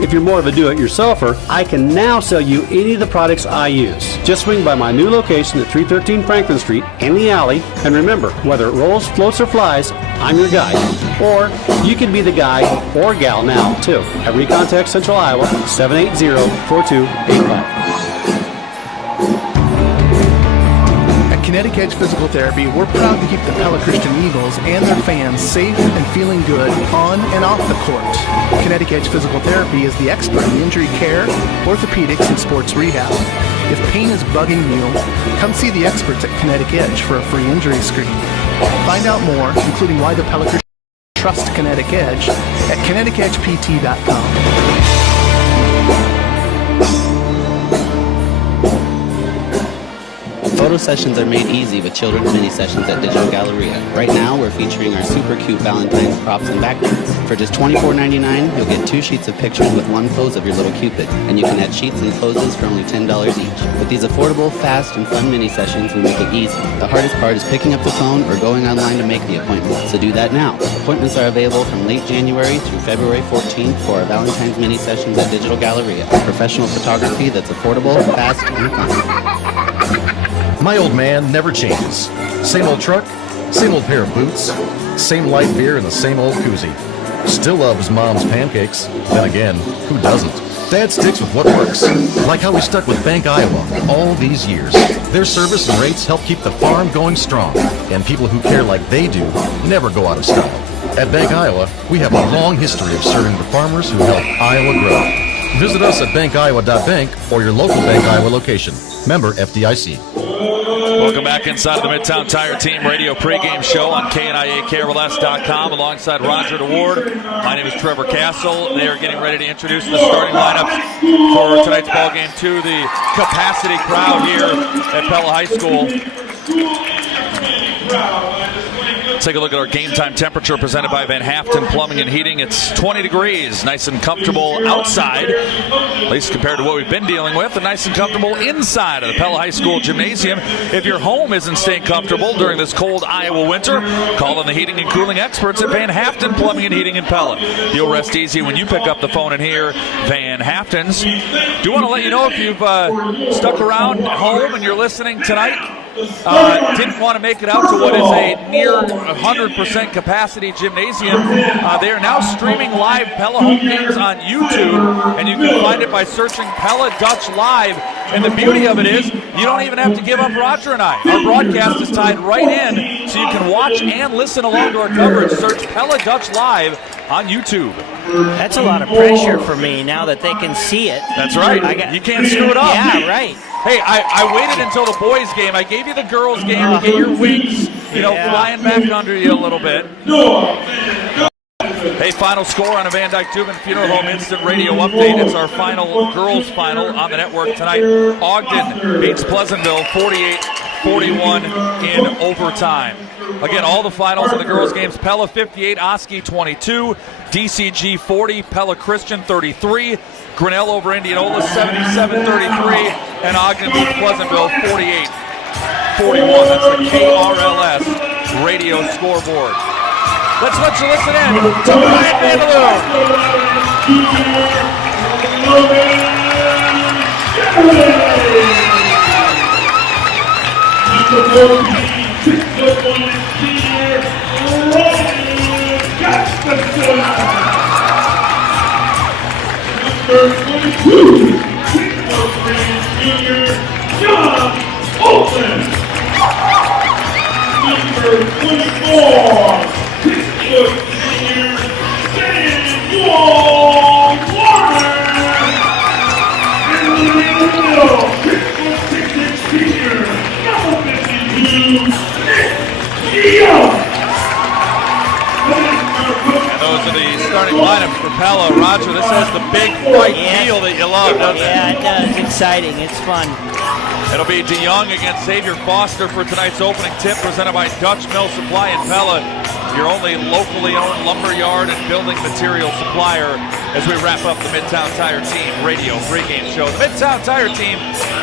If you're more of a do-it-yourselfer, I can now sell you any of the products I use. Just swing by my new location at 313 Franklin Street in the alley, and remember, whether it rolls, floats, or flies, I'm your guy. Or you can be the guy or gal now, too, at Recontact Central Iowa, 780-4285. Kinetic Edge Physical Therapy, we're proud to keep the Pella Christian Eagles and their fans safe and feeling good on and off the court. Kinetic Edge Physical Therapy is the expert in injury care, orthopedics, and sports rehab. If pain is bugging you, come see the experts at Kinetic Edge for a free injury screen. Find out more, including why the Pella Christian trust Kinetic Edge, at kineticedgept.com. Photo sessions are made easy with children's mini sessions at Digital Galleria. Right now, we're featuring our super cute Valentine's props and backgrounds. For just $24.99, you'll get 2 sheets of pictures with 1 pose of your little Cupid, and you can add sheets and poses for only $10 each. With these affordable, fast, and fun mini sessions, we make it easy. The hardest part is picking up the phone or going online to make the appointment, so do that now. Appointments are available from late January through February 14th for our Valentine's mini sessions at Digital Galleria. Professional photography that's affordable, fast, and fun. My old man never changes. Same old truck, same old pair of boots, same light beer and the same old koozie. Still loves Mom's pancakes. Then again, who doesn't? Dad sticks with what works. Like how we stuck with Bank Iowa all these years. Their service and rates help keep the farm going strong. And people who care like they do never go out of style. At Bank Iowa, we have a long history of serving the farmers who help Iowa grow. Visit us at bankiowa.bank or your local Bank Iowa location. Member FDIC. Welcome back inside of the Midtown Tire Team Radio pregame show on KNIA-KRLS.com alongside Roger DeWard. My name is Trevor Castle. They are getting ready to introduce the starting lineups for tonight's ball game to the capacity crowd here at Pella High School. Take a look at our game time temperature presented by Van Haften Plumbing and Heating. It's 20 degrees, nice and comfortable outside, at least compared to what we've been dealing with, and nice and comfortable inside of the Pella High School gymnasium. If your home isn't staying comfortable during this cold Iowa winter, call on the heating and cooling experts at Van Haften Plumbing and Heating in Pella. You'll rest easy when you pick up the phone and hear Van Haften's. Do want to let you know if you've stuck around at home and you're listening tonight, didn't want to make it out to what is a near 100% capacity gymnasium. They are now streaming live Pella home games on YouTube, and you can find it by searching Pella Dutch Live. And the beauty of it is you don't even have to give up Roger and I. Our broadcast is tied right in, so you can watch and listen along to our coverage. Search Pella Dutch Live on YouTube. That's a lot of pressure for me now that they can see it. That's right. You can't screw it up. Yeah, right. Hey, I waited until the boys' game. I gave you the girls' game to get your wings, flying back under you a little bit. Hey, final score on a Van Dyke Tubman Funeral Home Instant Radio Update. It's our final girls' final on the network tonight. Ogden beats Pleasantville 48-41 in overtime. Again, all the finals of the girls' games: Pella 58, Oski 22, DCG 40, Pella Christian 33, Grinnell over Indianola 77-33, and Ogden beats Pleasantville 48-41. That's the KRLS radio scoreboard. Let's let you listen in to Ryan Vandaloo. Number 22, junior John Olsen. Number 24, senior Samuel Warner. And the senior, number 52, Nick Young. Those are the starting lineups for Pella. Roger, this has the big white feel that you love, doesn't it? Yeah, it does. It's exciting. It's fun. It'll be DeYoung against Xavier Foster for tonight's opening tip, presented by Dutch Mill Supply in Pella, your only locally owned lumber yard and building material supplier, as we wrap up the Midtown Tire Team radio pregame show. The Midtown Tire Team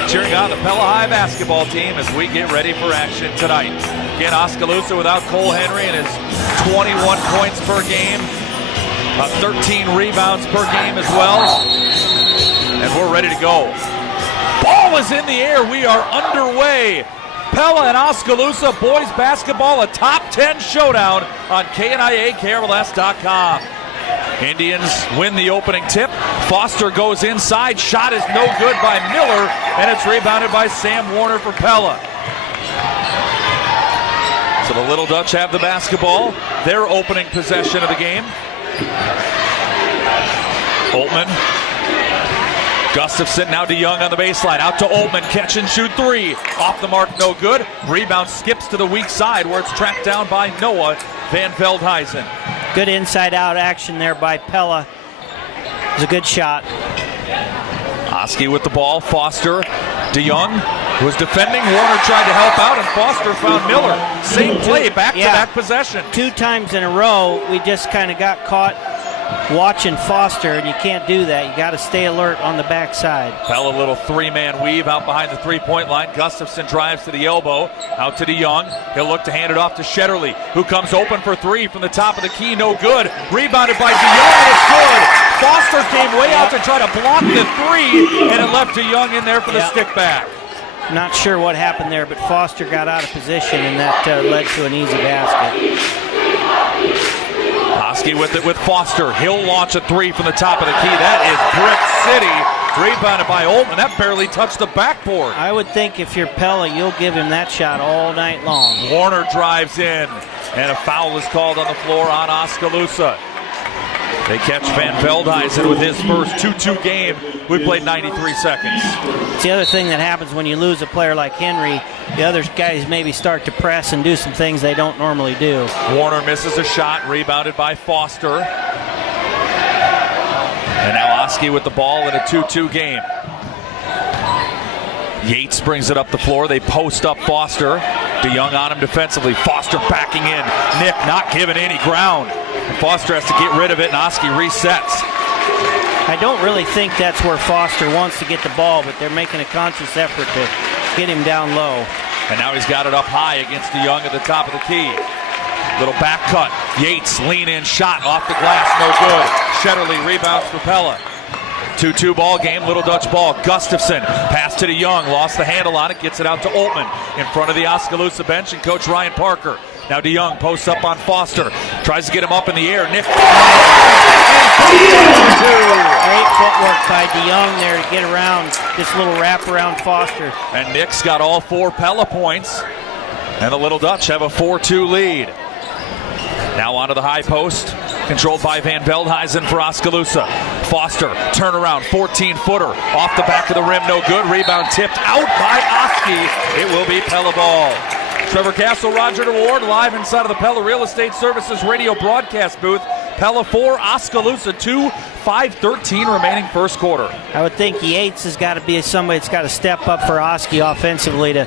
cheering on the Pella High basketball team as we get ready for action tonight. Again, Oskaloosa without Cole Henry and his 21 points per game. 13 rebounds per game as well. And we're ready to go. Ball is in the air. We are underway. Pella and Oskaloosa boys basketball, a top 10 showdown on KNIA, KRLS.com. Indians win the opening tip. Foster goes inside. Shot is no good by Miller, and it's rebounded by Sam Warner for Pella. So the Little Dutch have the basketball. Their opening possession of the game. Altman. Gustafson now to Young on the baseline. Out to Altman. Catch and shoot three. Off the mark, no good. Rebound skips to the weak side where it's tracked down by Noah Van Veldhuizen. Good inside-out action there by Pella. It was a good shot. Oski with the ball. Foster. DeYoung, who was defending. Warner tried to help out, and Foster found Miller. Same play, back-to-back possession. 2 times in a row, we just kind of got caught watching Foster, and you can't do that. You got to stay alert on the backside. Pella, little 3-man weave out behind the 3-point line. Gustafson drives to the elbow. Out to DeYoung. He'll look to hand it off to Shetterly, who comes open for 3 from the top of the key. No good. Rebounded by DeYoung, and it's good. Foster came way out to try to block the 3, and it left DeYoung in there for the stick back. Not sure what happened there, but Foster got out of position, and that led to an easy basket. Oski with it with Foster. He'll launch a 3 from the top of the key. That is Brick City. Rebounded by Altman. That barely touched the backboard. I would think if you're Pella, you'll give him that shot all night long. Warner drives in, and a foul is called on the floor on Oskaloosa. They catch Van Veldhuizen with his first 2-2 game. We played 93 seconds. It's the other thing that happens when you lose a player like Henry. The other guys maybe start to press and do some things they don't normally do. Warner misses a shot, rebounded by Foster. And now Oski with the ball in a 2-2 game. Yates brings it up the floor. They post up Foster. DeYoung on him defensively. Foster backing in. Nick not giving any ground. And Foster has to get rid of it, and Oski resets. I don't really think that's where Foster wants to get the ball, but they're making a conscious effort to get him down low. And now he's got it up high against DeYoung at the top of the key. Little back cut. Yates lean in shot off the glass. No good. Shetterly rebounds for Pella. 2-2 ball game, Little Dutch ball. Gustafson, pass to DeYoung, lost the handle on it, gets it out to Altman in front of the Oskaloosa bench and Coach Ryan Parker. Now DeYoung posts up on Foster, tries to get him up in the air. Nick. Great footwork by DeYoung there to get around this little wrap around Foster. And Nick's got all 4 Pella points, and the Little Dutch have a 4-2 lead. Now onto the high post, controlled by Van Veldhuizen for Oskaloosa. Foster, turnaround, 14-footer, off the back of the rim, no good. Rebound tipped out by Oski. It will be Pella ball. Trevor Castle, Roger DeWard, live inside of the Pella Real Estate Services radio broadcast booth. Pella 4, Oskaloosa 2, 5:13 remaining first quarter. I would think Yates has got to be somebody that's got to step up for Oski offensively to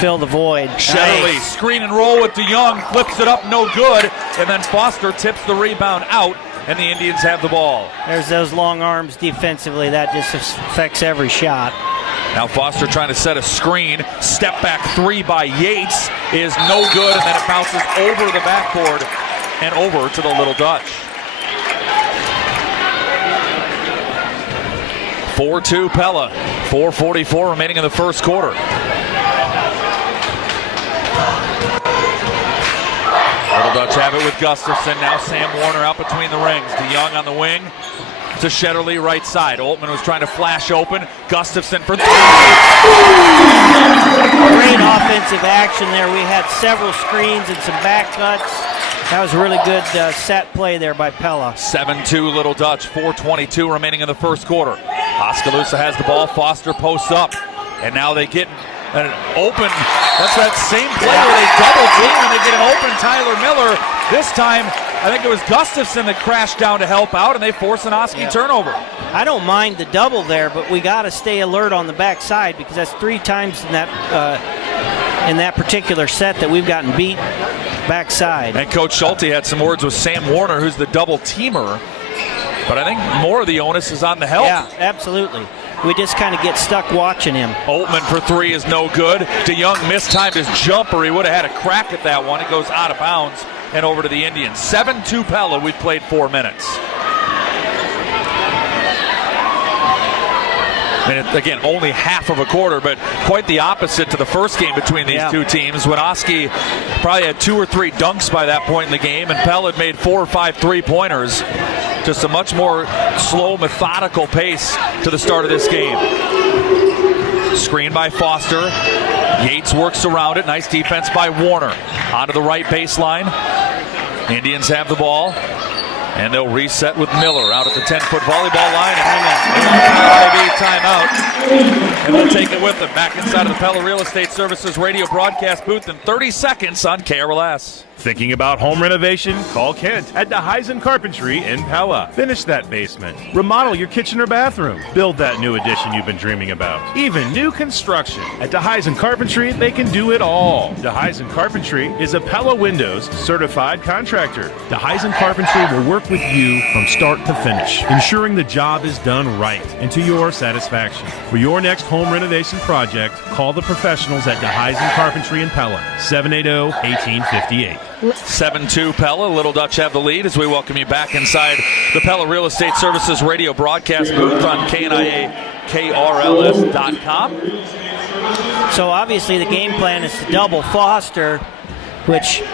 fill the void. Shetterly, nice. Screen and roll with DeYoung, flips it up, no good, and then Foster tips the rebound out, and the Indians have the ball. There's those long arms defensively. That just affects every shot. Now Foster trying to set a screen. Step back 3 by Yates is no good, and then it bounces over the backboard and over to the Little Dutch. 4-2 Pella. 4:44 remaining in the first quarter. Little Dutch have it with Gustafson. Now Sam Warner out between the rings. DeYoung on the wing to Shetterly right side. Altman was trying to flash open. Gustafson for 3. Great offensive action there. We had several screens and some back cuts. That was really good set play there by Pella. 7-2 Little Dutch. 4:22 remaining in the first quarter. Oskaloosa has the ball. Foster posts up. And now they get an open. That's that same play where they double team and they get an open Tyler Miller. This time, I think it was Gustafson that crashed down to help out, and they force an Oski turnover. I don't mind the double there, but we got to stay alert on the backside because that's 3 times in that particular set that we've gotten beat backside. And Coach Schulte had some words with Sam Warner, who's the double teamer. But I think more of the onus is on the help. Yeah, absolutely. We just kind of get stuck watching him. Altman for 3 is no good. DeYoung mistimed his jumper. He would have had a crack at that one. It goes out of bounds and over to the Indians. 7-2 Pella. We've played 4 minutes. And again, only half of a quarter, but quite the opposite to the first game between these two teams, when Oski probably had 2 or 3 dunks by that point in the game, and Pella had made 4 or 5 3-pointers. Just a much more slow, methodical pace to the start of this game. Screen by Foster. Yates works around it. Nice defense by Warner. Onto the right baseline. Indians have the ball. And they'll reset with Miller out at the 10-foot volleyball line. And timeout. And they'll take it with them back inside of the Pella Real Estate Services radio broadcast booth in 30 seconds on KRLS. Thinking about home renovation? Call Kent at DeHeisen Carpentry in Pella. Finish that basement. Remodel your kitchen or bathroom. Build that new addition you've been dreaming about. Even new construction. At DeHeisen Carpentry, they can do it all. DeHeisen Carpentry is a Pella Windows certified contractor. DeHeisen Carpentry will work with you from start to finish, ensuring the job is done right and to your satisfaction. For your next home renovation project, call the professionals at DeHeisen Carpentry in Pella, 780-1858. 7-2 Pella. Little Dutch have the lead as we welcome you back inside the Pella Real Estate Services radio broadcast booth on KRLS.com. So obviously the game plan is to double Foster, which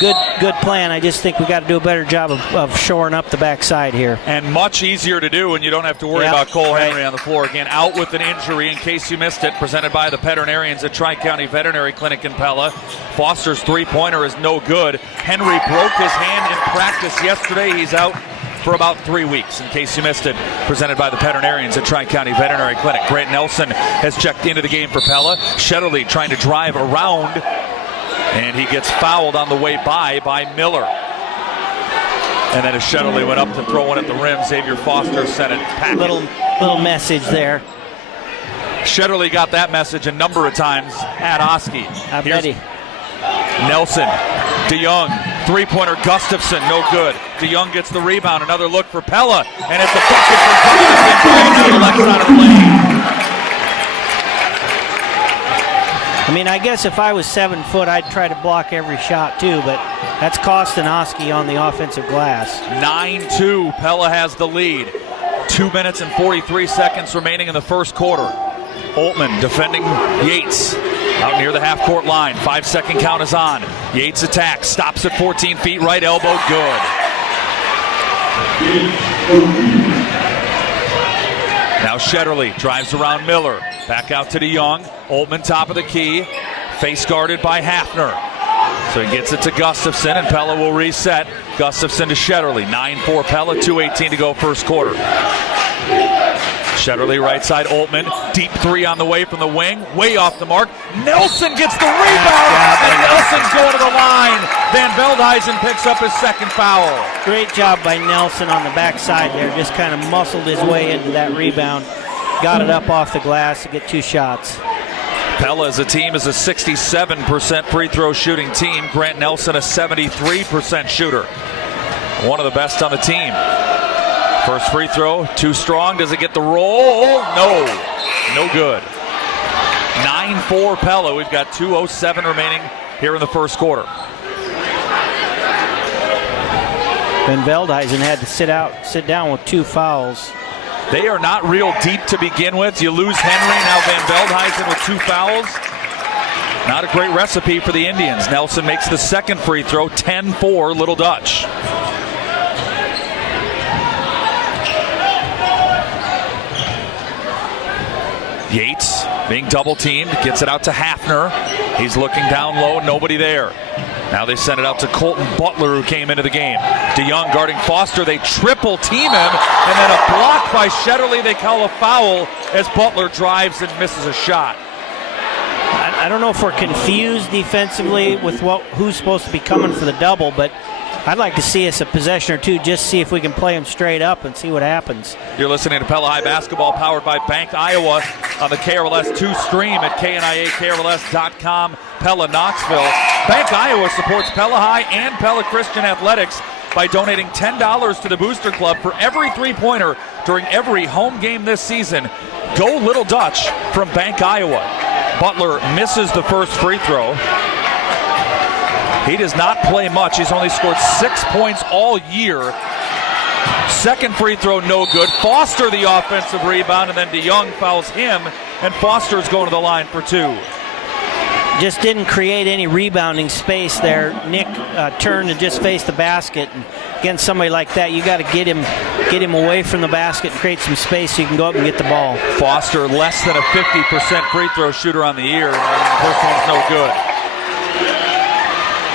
good plan. I just think we got to do a better job of shoring up the backside here. And much easier to do when you don't have to worry about Cole Henry on the floor. Again, out with an injury in case you missed it, presented by the veterinarians at Tri-County Veterinary Clinic in Pella. Foster's three-pointer is no good. Henry broke his hand in practice yesterday. He's out for about 3 weeks, in case you missed it, presented by the veterinarians at Tri-County Veterinary Clinic. Grant Nelson has checked into the game for Pella. Shetterly trying to drive around, and he gets fouled on the way by Miller. And then as Shetterly went up to throw one at the rim, Xavier Foster sent it packing. Little message there. Shetterly got that message a number of times at Oski. I bet he. Nelson, DeYoung, three-pointer, Gustafson, no good. DeYoung gets the rebound, another look for Pella, and it's a bucket for Gustafson to the left side of the lane. I mean, I guess if I was 7 foot, I'd try to block every shot too, but that's costing Oski on the offensive glass. 9-2, Pella has the lead. 2 minutes and 43 seconds remaining in the first quarter. Oltmann defending Yates out near the half-court line. 5-second count is on. Yates attacks, stops at 14 feet, right elbow, good. Now Shetterly drives around Miller. Back out to DeYoung. Oltmann top of the key. Face guarded by Hafner. So he gets it to Gustafson, and Pella will reset. Gustafson to Shetterly. 9-4 Pella, 2:18 to go first quarter. Shetterly right side, Oltmann. Deep three on the way from the wing. Way off the mark. Nelson gets the rebound, and Nelson's going to the line. Van Veldhuizen picks up his second foul. Great job by Nelson on the backside there. Just kind of muscled his way into that rebound. Got it up off the glass to get 2 shots. Pella as a team is a 67% free throw shooting team. Grant Nelson a 73% shooter. One of the best on the team. First free throw, too strong. Does it get the roll? No. No good. 9-4 Pella. We've got 2:07 remaining here in the first quarter. Van Veldhuizen had to sit down with 2 fouls. They are not real deep to begin with. You lose Henry, now Van Veldhuizen with 2 fouls. Not a great recipe for the Indians. Nelson makes the second free throw, 10-4 Little Dutch. Yates being double teamed, gets it out to Hafner. He's looking down low, nobody there. Now they send it out to Colton Butler, who came into the game. DeYoung guarding Foster. They triple team him, and then a block by Shetterly. They call a foul as Butler drives and misses a shot. I don't know if we're confused defensively with who's supposed to be coming for the double, but I'd like to see us a possession or two, just see if we can play them straight up and see what happens. You're listening to Pella High Basketball, powered by Bank Iowa on the KRLS 2 stream at KNIAKRLS.com. Pella Knoxville. Bank Iowa supports Pella High and Pella Christian Athletics by donating $10 to the Booster Club for every three-pointer during every home game this season. Go Little Dutch from Bank Iowa. Butler misses the first free throw. He does not play much. He's only scored 6 points all year. Second free throw, no good. Foster the offensive rebound, and then DeYoung fouls him, and Foster's going to the line for 2. Just didn't create any rebounding space there. Nick turned and just faced the basket. And against somebody like that, you got to get him away from the basket and create some space so you can go up and get the ball. Foster less than a 50% free throw shooter on the year. First one's no good.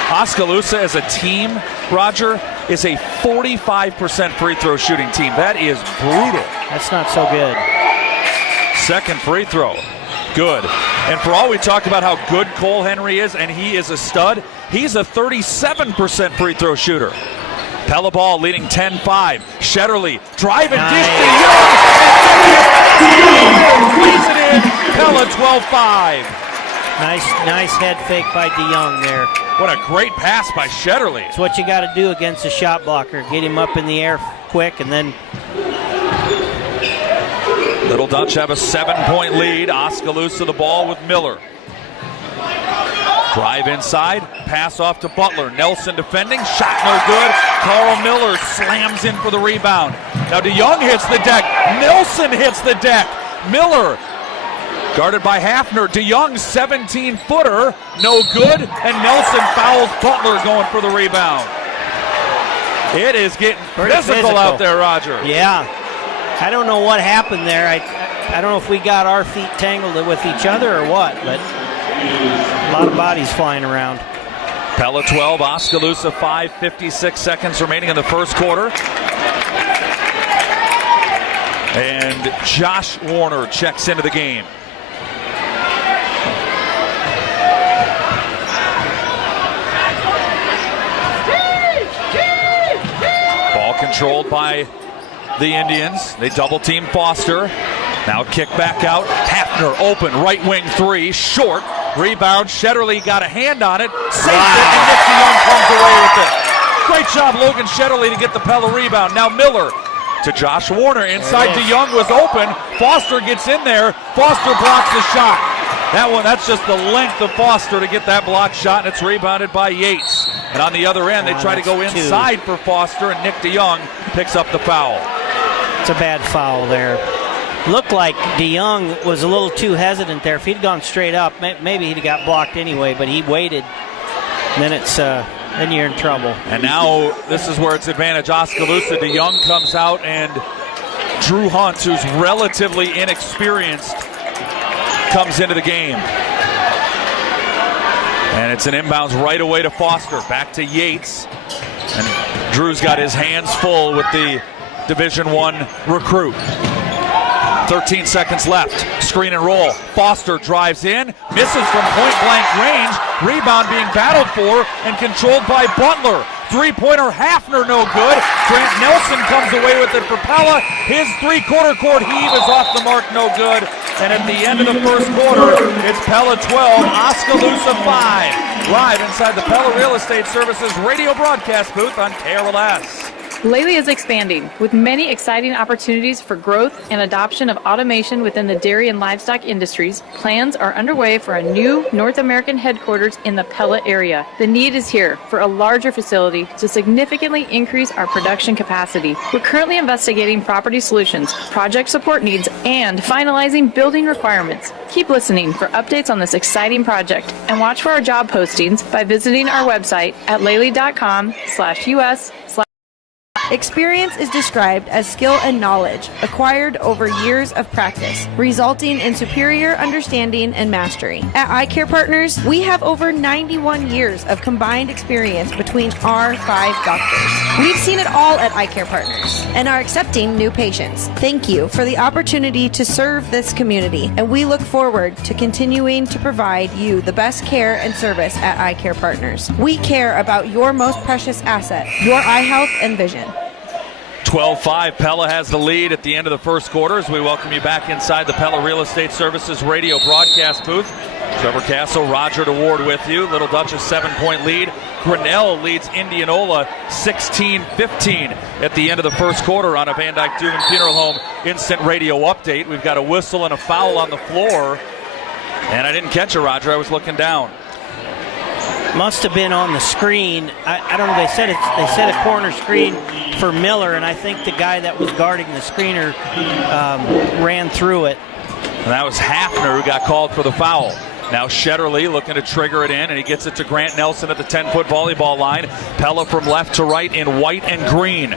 Oskaloosa as a team, Roger, is a 45% free throw shooting team. That is brutal. That's not so good. Second free throw. Good. And for all we talk about how good Cole Henry is, and he is a stud, he's a 37% free throw shooter. Pella ball leading 10-5. Shetterly driving dish to Young. Plays it in. Pella 12-5. Nice head fake by DeYoung there. What a great pass by Shetterly. It's what you got to do against a shot blocker. Get him up in the air quick and then... Little Dutch have a 7-point lead. Oskaloosa the ball with Miller. Drive inside, pass off to Butler. Nelson defending, shot no good. Carl Miller slams in for the rebound. Now DeYoung hits the deck. Nelson hits the deck. Miller guarded by Hafner. DeYoung 17-footer, no good. And Nelson fouls Butler going for the rebound. It is getting physical out there, Roger. Yeah. I don't know what happened there. I don't know if we got our feet tangled with each other or what, but a lot of bodies flying around. Pella 12, Oskaloosa 5, 56 seconds remaining in the first quarter. And Josh Warner checks into the game. Ball controlled by the Indians. They double team Foster. Now kick back out. Hafner open, right wing 3, short. Rebound. Shetterly got a hand on it. Saved it, and Nick DeYoung comes away with it. Great job, Logan Shetterly, to get the Pella rebound. Now Miller to Josh Warner. Inside DeYoung was open. Foster gets in there. Foster blocks the shot. That's just the length of Foster to get that blocked shot, and it's rebounded by Yates. And on the other end, they try to go inside for Foster, and Nick DeYoung picks up the foul. It's a bad foul there. Looked like DeYoung was a little too hesitant there. If he'd gone straight up, maybe he'd have got blocked anyway, but he waited. And then you're in trouble. And now this is where it's advantage Oskaloosa. DeYoung comes out, and Drew Hunt, who's relatively inexperienced, comes into the game. And it's an inbounds right away to Foster. Back to Yates. And Drew's got his hands full with the Division I recruit. 13 seconds left. Screen and roll. Foster drives in, misses from point-blank range. Rebound being battled for and controlled by Butler. Three-pointer Hafner, no good. Grant Nelson comes away with it for Pella. His three-quarter court heave is off the mark, no good. And at the end of the first quarter, it's Pella 12, Oskaloosa 5. Live inside the Pella Real Estate Services radio broadcast booth on KRLS. Lely is expanding with many exciting opportunities for growth and adoption of automation within the dairy and livestock industries. Plans are underway for a new North American headquarters in the Pella area. The need is here for a larger facility to significantly increase our production capacity. We're currently investigating property solutions, project support needs, and finalizing building requirements. Keep listening for updates on this exciting project and watch for our job postings by visiting our website at lely.com/us. Experience is described as skill and knowledge acquired over years of practice, resulting in superior understanding and mastery. At Eye Care Partners, we have over 91 years of combined experience between our 5 doctors. We've seen it all at Eye Care Partners and are accepting new patients. Thank you for the opportunity to serve this community, and we look forward to continuing to provide you the best care and service at Eye Care Partners. We care about your most precious asset, your eye health and vision. 12-5, Pella has the lead at the end of the first quarter as we welcome you back inside the Pella Real Estate Services radio broadcast booth. Trevor Castle, Roger DeWard with you. Little Dutch a 7-point lead. Grinnell leads Indianola 16-15 at the end of the first quarter on a Van Dyke Dubin Funeral Home instant radio update. We've got a whistle and a foul on the floor. And I didn't catch it, Roger. I was looking down. Must have been on the screen. I don't know. They said a corner screen for Miller, and I think the guy that was guarding the screener ran through it. And that was Hafner who got called for the foul. Now Shetterly looking to trigger it in, and he gets it to Grant Nelson at the 10-foot volleyball line. Pella from left to right in white and green.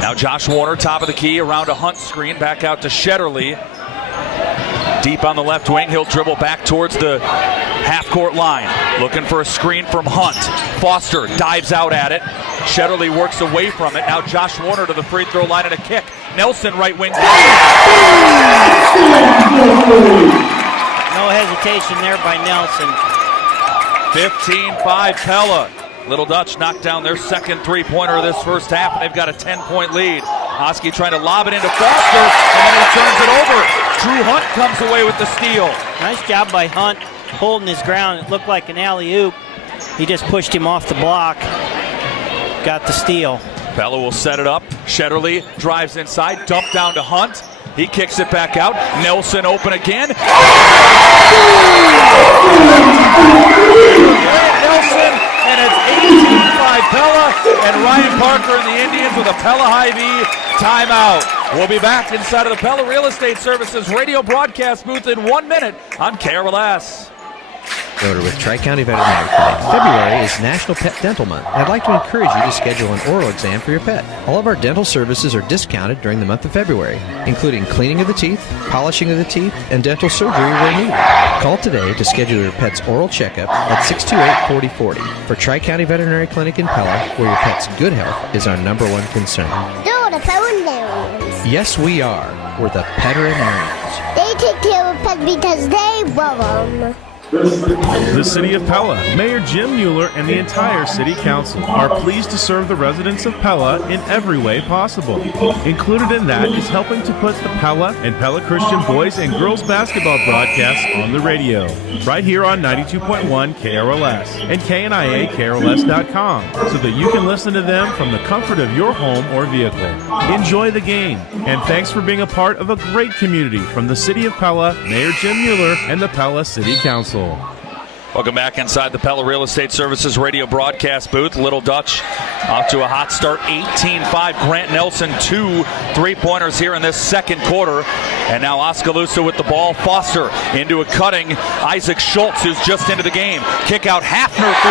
Now Josh Warner, top of the key, around a Hunt screen, back out to Shetterly. Deep on the left wing, he'll dribble back towards the half-court line. Looking for a screen from Hunt. Foster dives out at it. Shetterly works away from it. Now Josh Warner to the free throw line and a kick. Nelson right wing. No hesitation there by Nelson. 15-5 Pella. Little Dutch knocked down their second three-pointer of this first half, and they've got a 10-point lead. Oski trying to lob it into Foster, and then he turns it over. Drew Hunt comes away with the steal. Nice job by Hunt holding his ground. It looked like an alley-oop. He just pushed him off the block. Got the steal. Pella will set it up. Shetterly drives inside, dump down to Hunt. He kicks it back out. Nelson open again. Nelson, and it's 18-5 Pella, and Ryan Parker and the Indians with a Pella Hy-Vee timeout. We'll be back inside of the Pella Real Estate Services radio broadcast booth in 1 minute on KRLS. Voter with Tri-County Veterinary Clinic. February is National Pet Dental Month. I'd like to encourage you to schedule an oral exam for your pet. All of our dental services are discounted during the month of February, including cleaning of the teeth, polishing of the teeth, and dental surgery where needed. Call today to schedule your pet's oral checkup at 628-4040 for Tri-County Veterinary Clinic in Pella, where your pet's good health is our number one concern. They're the veterinarians. Yes, we are. We're the veterinarians. They take care of pets because they love them. The City of Pella, Mayor Jim Mueller, and the entire City Council are pleased to serve the residents of Pella in every way possible. Included in that is helping to put the Pella and Pella Christian boys and girls basketball broadcasts on the radio, right here on 92.1 KRLS and KNIA-KRLS.com, so that you can listen to them from the comfort of your home or vehicle. Enjoy the game, and thanks for being a part of a great community from the City of Pella, Mayor Jim Mueller, and the Pella City Council. Welcome back inside the Pella Real Estate Services radio broadcast booth. Little Dutch off to a hot start, 18-5. Grant Nelson, 2 3-pointers here in this second quarter. And now Oskaloosa with the ball. Foster into a cutting Isaac Schultz, who's just into the game. Kick out Hafner 3.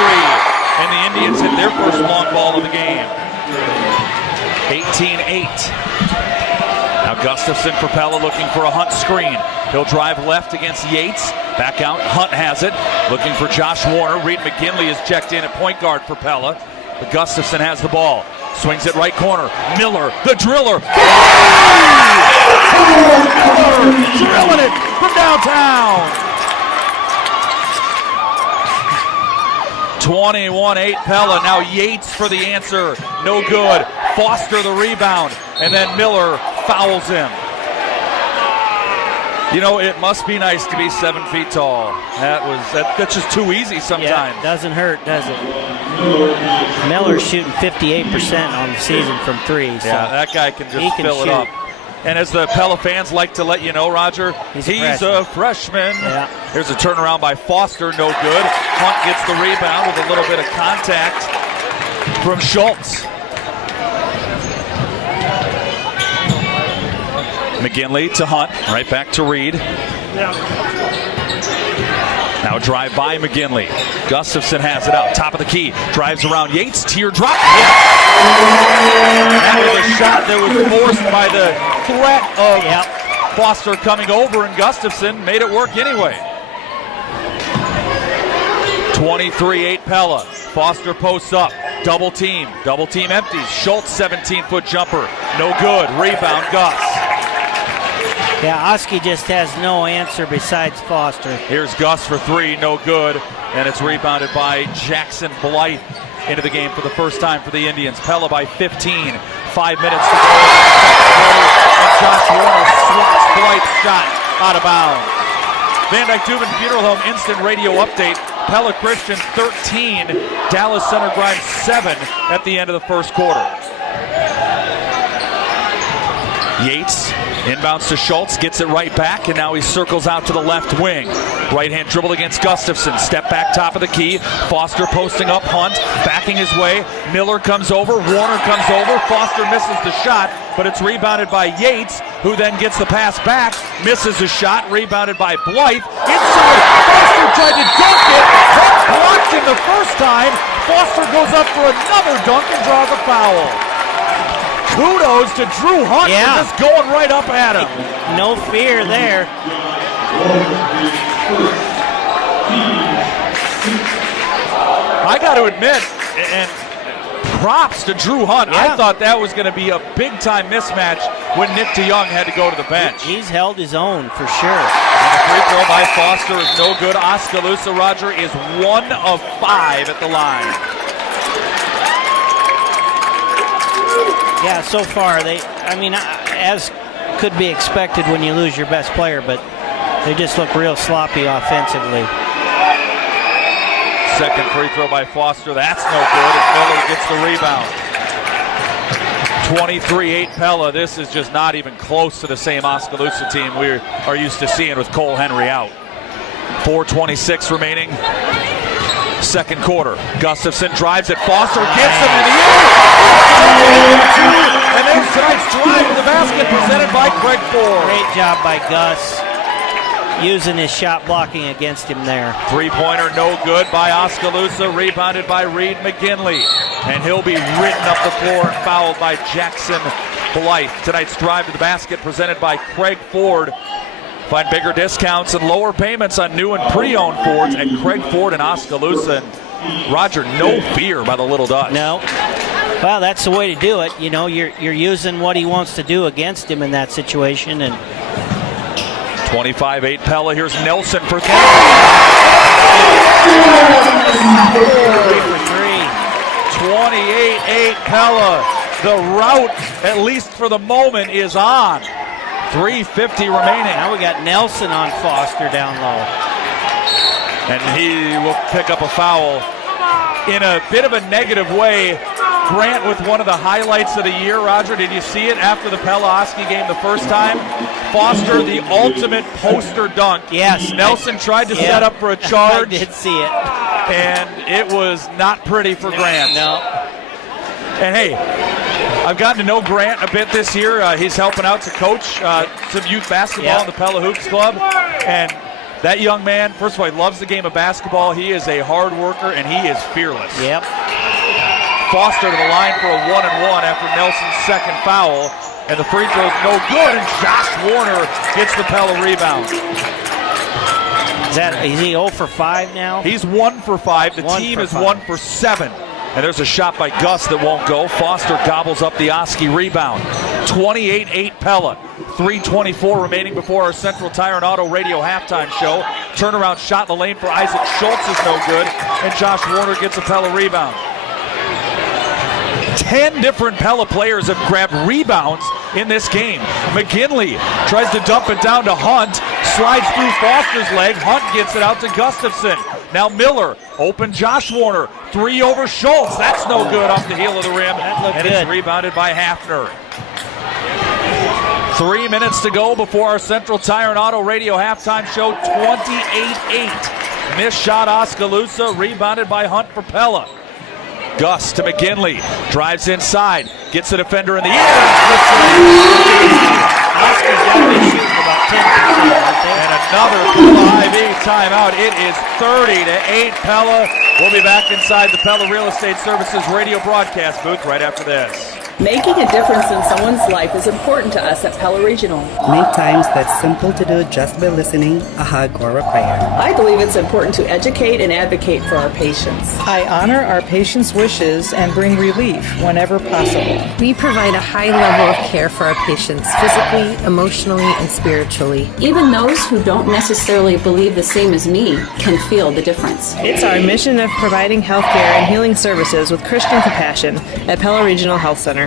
And the Indians hit their first long ball of the game. 18-8. Now Gustafson for Pella looking for a Hunt screen. He'll drive left against Yates. Back out, Hunt has it. Looking for Josh Warner. Reed McGinley is checked in at point guard for Pella. But Gustafson has the ball. Swings it right corner. Miller, the driller. Drilling it from downtown. 21-8 Pella. Now Yates for the answer. No good. Foster the rebound. And then Miller fouls him. You know, it must be nice to be 7 feet tall. That's just too easy sometimes. Yeah, doesn't hurt, does it? Miller's shooting 58% on the season from 3. So yeah, that guy can just fill it up. And as the Pella fans like to let you know, Roger, he's a freshman. Yeah. Here's a turnaround by Foster, no good. Hunt gets the rebound with a little bit of contact from Schultz. McGinley to Hunt, right back to Reed. Now drive by McGinley. Gustafson has it out, top of the key. Drives around Yates, teardrop. Yes! That was a shot that was forced by the threat of Foster coming over, and Gustafson made it work anyway. 23-8 Pella. Foster posts up. Double team empties. Schultz 17-foot jumper. No good. Rebound Gus. Yeah, Oski just has no answer besides Foster. Here's Gus for 3, no good. And it's rebounded by Jackson Blythe into the game for the first time for the Indians. Pella by 15. 5 minutes to go. And Josh Warner swats Blythe's shot out of bounds. Van Dyke Dubin Funeral Home instant radio update. Pella Christian 13, Dallas Center Grimes 7 at the end of the first quarter. Yates Inbounds to Schultz, gets it right back, and now he circles out to the left wing. Right-hand dribble against Gustafson. Step back top of the key. Foster posting up Hunt, backing his way. Miller comes over. Warner comes over. Foster misses the shot, but it's rebounded by Yates, who then gets the pass back. Misses the shot. Rebounded by Blythe. Inside. Foster tried to dunk it. Hunt blocked him the first time. Foster goes up for another dunk and draws a foul. Kudos to Drew Hunt for just going right up at him. No fear there. I got to admit, and props to Drew Hunt. I thought that was going to be a big-time mismatch when Nick DeYoung had to go to the bench. He's held his own for sure. And the free throw by Foster is no good. Oskaloosa, Roger, is 1 of 5 at the line. Yeah, so far, as could be expected when you lose your best player, but they just look real sloppy offensively. Second free throw by Foster. That's no good as Miller gets the rebound. 23-8 Pella. This is just not even close to the same Oskaloosa team we are used to seeing with Cole Henry out. 4:26 remaining. Second quarter. Gustafson drives it. Foster gets him in the air. And there's tonight's drive to the basket presented by Craig Ford. Great job by Gus, using his shot blocking against him there. Three-pointer no good by Oskaloosa, rebounded by Reed McGinley. And he'll be written up the floor and fouled by Jackson Blythe. Tonight's drive to the basket presented by Craig Ford. Find bigger discounts and lower payments on new and pre-owned Fords at Craig Ford in Oskaloosa. And Roger, no fear by the Little Dutch. No. Well, that's the way to do it. You know, you're using what he wants to do against him in that situation. And 25-8 Pella. Here's Nelson for 3. 28-8 Pella. The route, at least for the moment, is on. 3:50 remaining. Now we got Nelson on Foster down low. And he will pick up a foul in a bit of a negative way. Grant with one of the highlights of the year. Roger, did you see it after the Pella-Oski game the first time? Foster, the ultimate poster dunk. Yes. Nelson tried to set up for a charge. I did see it. And it was not pretty for Grant. No. And hey, I've gotten to know Grant a bit this year. He's helping out to coach some youth basketball in the Pella Hoops Club. And that young man, first of all, he loves the game of basketball. He is a hard worker, and he is fearless. Yep. Foster to the line for a 1-and-1 after Nelson's second foul. And the free throw's no good, and Josh Warner gets the Pella rebound. Is he 0 for 5 now? He's 1 for 5. The team is 1 for 7. And there's a shot by Gus that won't go. Foster gobbles up the Oski rebound. 28-8 Pella. 3:24 remaining before our Central Tire and Auto Radio halftime show. Turnaround shot in the lane for Isaac Schultz is no good. And Josh Warner gets a Pella rebound. 10 different Pella players have grabbed rebounds in this game. McGinley tries to dump it down to Hunt. Slides through Foster's leg. Hunt gets it out to Gustafson. Now Miller, open Josh Warner. 3 over Schultz. That's no good off the heel of the rim. And it's rebounded by Hafner. 3 minutes to go before our Central Tire and Auto Radio halftime show. 28-8. Missed shot Oskaloosa. Rebounded by Hunt for Pella. Gus to McGinley. Drives inside. Gets the defender in the air. Oscar's got to be shooting about 10%. And another 5-8 timeout. It is 30-8 Pella. We'll be back inside the Pella Real Estate Services radio broadcast booth right after this. Making a difference in someone's life is important to us at Pella Regional. Many times that's simple to do just by listening, a hug, or a prayer. I believe it's important to educate and advocate for our patients. I honor our patients' wishes and bring relief whenever possible. We provide a high level of care for our patients, physically, emotionally, and spiritually. Even those who don't necessarily believe the same as me can feel the difference. It's our mission of providing health care and healing services with Christian compassion at Pella Regional Health Center.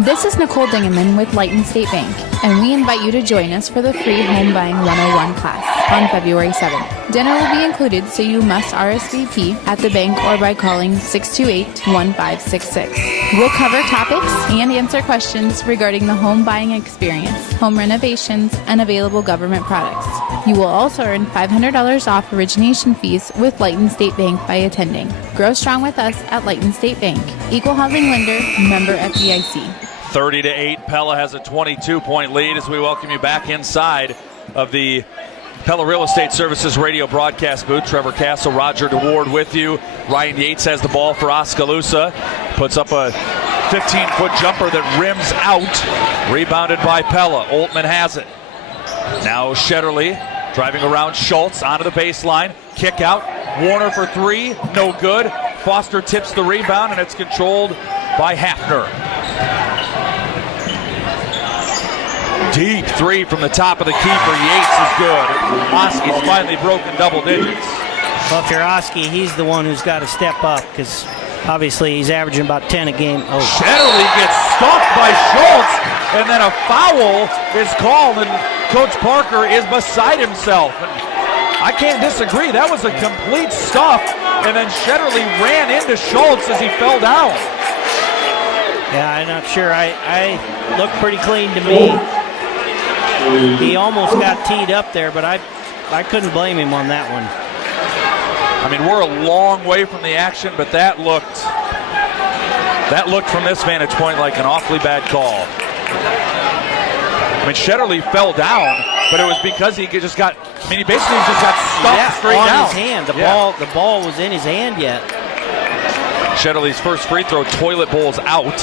This is Nicole Dingeman with Lighton State Bank, and we invite you to join us for the free Home Buying 101 class on February 7th. Dinner will be included, so you must RSVP at the bank or by calling 628-1566. We'll cover topics and answer questions regarding the home buying experience, home renovations, and available government products. You will also earn $500 off origination fees with Lighton State Bank by attending. Grow strong with us at Lighton State Bank. Equal housing lender, member FDIC. 30-8, Pella has a 22-point lead as we welcome you back inside of the Pella Real Estate Services radio broadcast booth. Trevor Castle, Roger DeWard with you. Ryan Yates has the ball for Oskaloosa. Puts up a 15-foot jumper that rims out. Rebounded by Pella. Oltman has it. Now Shetterly driving around Schultz onto the baseline. Kick out. Warner for three. No good. Foster tips the rebound, and it's controlled by Hafner. Deep three from the top of the keeper. Yates is good. Oski's finally broken double digits. Well, if you're Oski, he's the one who's got to step up because obviously he's averaging about 10 a game. Oh. Shetterly gets stuffed by Schultz, and then a foul is called, and Coach Parker is beside himself. And I can't disagree. That was a complete stuff, and then Shetterly ran into Schultz as he fell down. Yeah, I'm not sure. I looked pretty clean to me. He almost got teed up there, but I couldn't blame him on that one. I mean, we're a long way from the action, but that looked from this vantage point like an awfully bad call. I mean, Shetterly fell down, but it was because he just got, he basically just got stuffed straight on down. His hand. The ball was in his hand yet. Shetterly's first free throw, toilet bowl's out.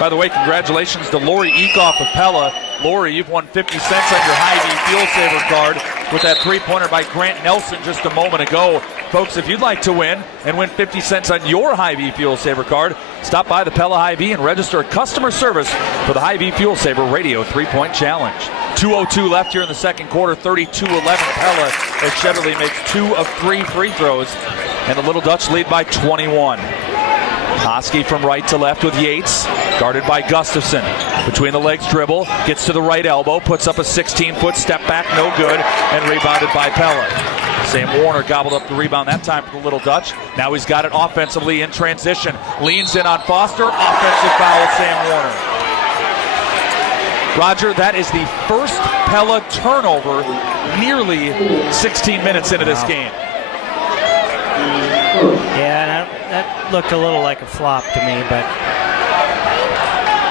By the way, congratulations to Lori Eekoff of Pella. Lori, you've won 50 cents on your Hy-Vee Fuel Saver card with that three-pointer by Grant Nelson just a moment ago. Folks, if you'd like to win and win 50 cents on your Hy-Vee Fuel Saver card, stop by the Pella Hy-Vee and register customer service for the Hy-Vee Fuel Saver Radio 3-Point Challenge. 2:02 left here in the second quarter, 32-11 Pella as Shetterly makes 2 of 3 free throws, and the Little Dutch lead by 21. Oski from right to left with Yates, guarded by Gustafson. Between the legs dribble, gets to the right elbow, puts up a 16-foot step back, no good, and rebounded by Pella. Sam Warner gobbled up the rebound that time for the Little Dutch. Now he's got it offensively in transition. Leans in on Foster, offensive foul, Sam Warner. Roger, that is the first Pella turnover nearly 16 minutes into this game. Yeah, that looked a little like a flop to me, but...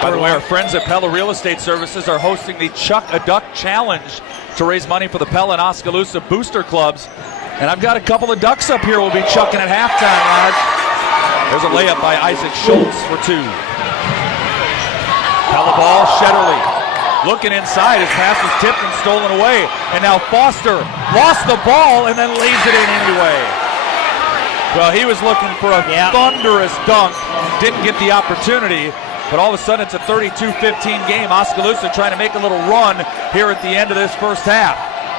By the way, our friends at Pella Real Estate Services are hosting the Chuck a Duck Challenge to raise money for the Pella and Oskaloosa booster clubs. And I've got a couple of ducks up here we'll be chucking at halftime, Raj. There's a layup by Isaac Schultz for 2. Pella ball, Shetterly. Looking inside, his pass was tipped and stolen away. And now Foster lost the ball and then lays it in anyway. Well, he was looking for a thunderous dunk. Didn't get the opportunity. But all of a sudden, it's a 32-15 game. Oskaloosa trying to make a little run here at the end of this first half.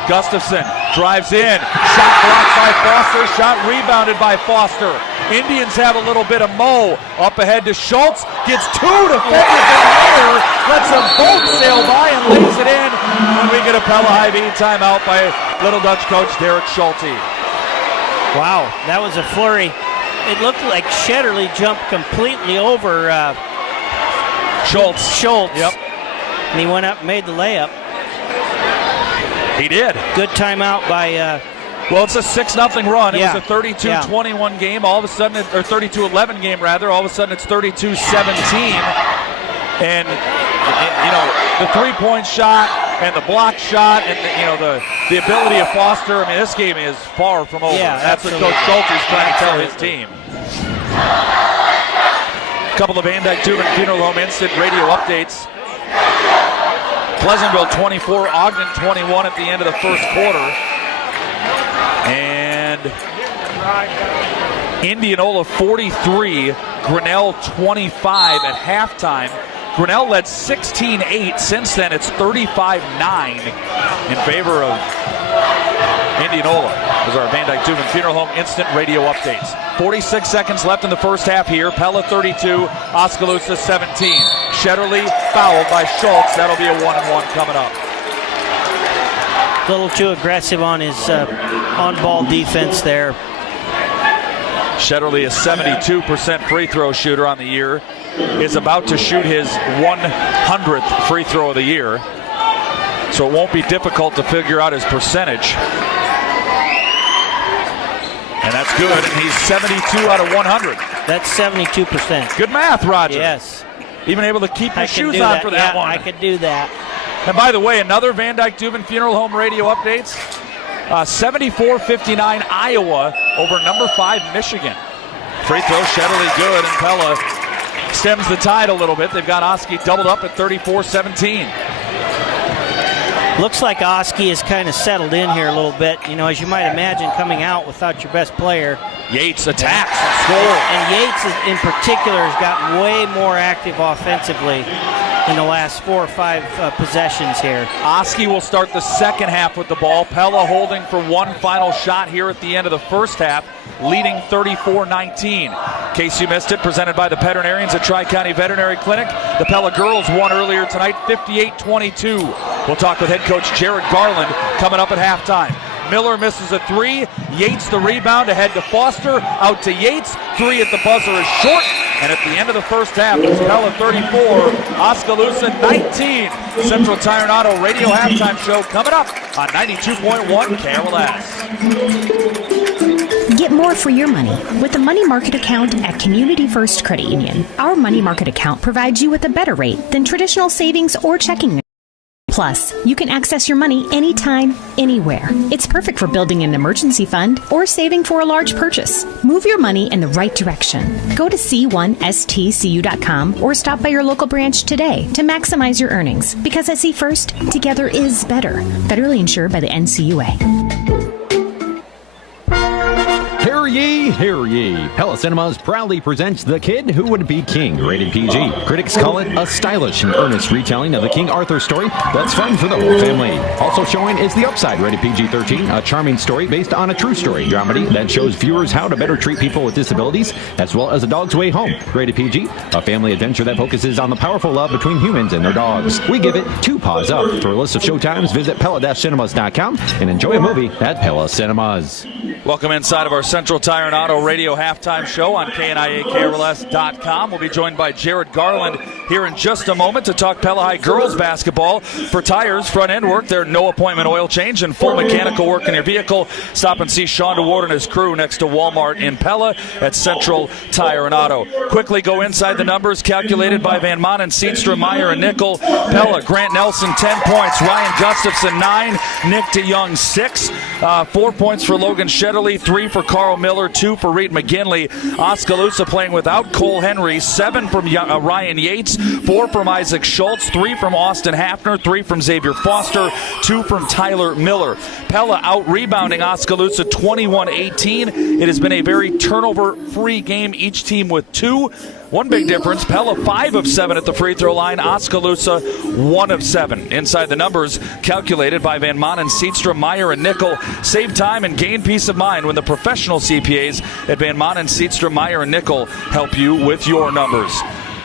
Gustafson drives in. Shot blocked by Foster. Shot rebounded by Foster. Indians have a little bit of mo. Up ahead to Schultz. Gets 2 defenders in the air. Lets them both sail by and lays it in. And we get a Pella Hy-Vee timeout by Little Dutch coach Derek Schulte. Wow, that was a flurry. It looked like Shetterly jumped completely over Schultz. Yep. And he went up and made the layup. He did. Good timeout by... well, it's a 6-0 run. It Yeah. was a 32-21 game. All of a sudden, or 32-11 game, rather. All of a sudden, it's 32-17. And, you know, the three-point shot and the block shot and, the ability of Foster. I mean, this game is far from over. Yeah, that's what Coach Schulte is trying to tell his team. A couple of Van Dyke Tubman Funeral Home instant radio updates. Pleasantville 24, Ogden 21 at the end of the first quarter. And Indianola 43, Grinnell 25 at halftime. Grinnell led 16-8. Since then, it's 35-9 in favor of Indianola. Those are our Van Dyke Tubman Funeral Home instant radio updates. 46 seconds left in the first half here. Pella 32, Oskaloosa 17. Shetterly fouled by Schultz. That'll be a 1-and-1 coming up. A little too aggressive on his on-ball defense there. Shetterly, a 72% free throw shooter on the year, is about to shoot his 100th free throw of the year. So it won't be difficult to figure out his percentage. And that's good, and he's 72 out of 100. That's 72%. Good math, Roger. Yes. Even able to keep your shoes on for that one. I could do that. And by the way, another Van Dyke Dubin Funeral Home radio updates. 74-59 Iowa over number 5 Michigan. Free throw, Shetterly good, and Pella stems the tide a little bit. They've got Oski doubled up at 34-17. Looks like Oski is kind of settled in here a little bit. You know, as you might imagine, coming out without your best player. Yates attacks and scores. And Yates in particular has gotten way more active offensively in the last 4 or 5 possessions here. Oski will start the second half with the ball. Pella holding for one final shot here at the end of the first half, leading 34-19. In case you missed it, presented by the veterinarians at Tri-County Veterinary Clinic. The Pella girls won earlier tonight, 58-22. We'll talk with head coach Jared Garland coming up at halftime. Miller misses a 3. Yates the rebound ahead to Foster. Out to Yates. 3 at the buzzer is short. And at the end of the first half, it's Pella 34, Oskaloosa 19. Central Tire and Auto Radio Halftime Show coming up on 92.1 KRLS. Get more for your money with the Money Market account at Community First Credit Union. Our Money Market account provides you with a better rate than traditional savings or checking. Plus, you can access your money anytime, anywhere. It's perfect for building an emergency fund or saving for a large purchase. Move your money in the right direction. Go to c1stcu.com or stop by your local branch today to maximize your earnings. Because at C First, together is better. Federally insured by the NCUA. Hear ye, hear ye. Pella Cinemas proudly presents The Kid Who Would Be King, rated PG. Critics call it a stylish and earnest retelling of the King Arthur story that's fun for the whole family. Also showing is The Upside, rated PG-13, a charming story based on a true story dramedy that shows viewers how to better treat people with disabilities, as well as A Dog's Way Home, rated PG, a family adventure that focuses on the powerful love between humans and their dogs. We give it 2 paws up. For a list of showtimes, visit Pella-Cinemas.com and enjoy a movie at Pella Cinemas. Welcome inside of our Central Tire and Auto Radio Halftime Show on KNIAKRLS.com. We'll be joined by Jared Garland here in just a moment to talk Pella High girls basketball. For tires, front end work, their no appointment oil change and full mechanical work in your vehicle. Stop and see Sean DeWard and his crew next to Walmart in Pella at Central Tire and Auto. Quickly go inside the numbers calculated by Van Manen, Seedstrom, Meyer, and Nickel. Pella, Grant Nelson, 10 points. Ryan Gustafson, 9. Nick DeYoung, 6. 4 points for Logan Shetterly, 3 for Carl Miller, 2 for Reed McGinley. Oskaloosa playing without Cole Henry, 7 from Ryan Yates, 4 from Isaac Schultz, 3 from Austin Hafner, 3 from Xavier Foster, 2 from Tyler Miller. Pella out-rebounding Oskaloosa 21-18. It has been a very turnover-free game, each team with 2. One big difference, Pella 5 of 7 at the free throw line, Oskaloosa 1 of 7. Inside the numbers calculated by Van Manen, Seedstrom, Meyer, and Nickel. Save time and gain peace of mind when the professional CPAs at Van Manen, Seedstrom, Meyer, and Nickel help you with your numbers.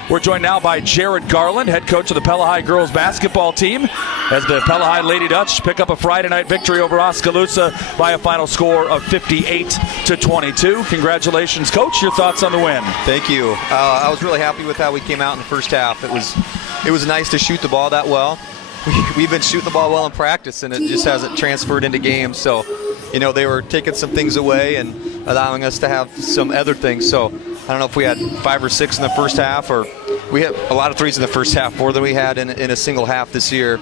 We're joined now by Jared Garland, head coach of the Pella High girls basketball team, as the Pella High Lady Dutch pick up a Friday night victory over Oskaloosa by a final score of 58-22. Congratulations, Coach. Your thoughts on the win? Thank you. I was really happy with how we came out in the first half. It was nice to shoot the ball that well. We've been shooting the ball well in practice, and it just hasn't transferred into games. So, they were taking some things away and allowing us to have some other things. So I don't know if we had 5 or 6 in the first half, or we had a lot of threes in the first half, more than we had in a single half this year.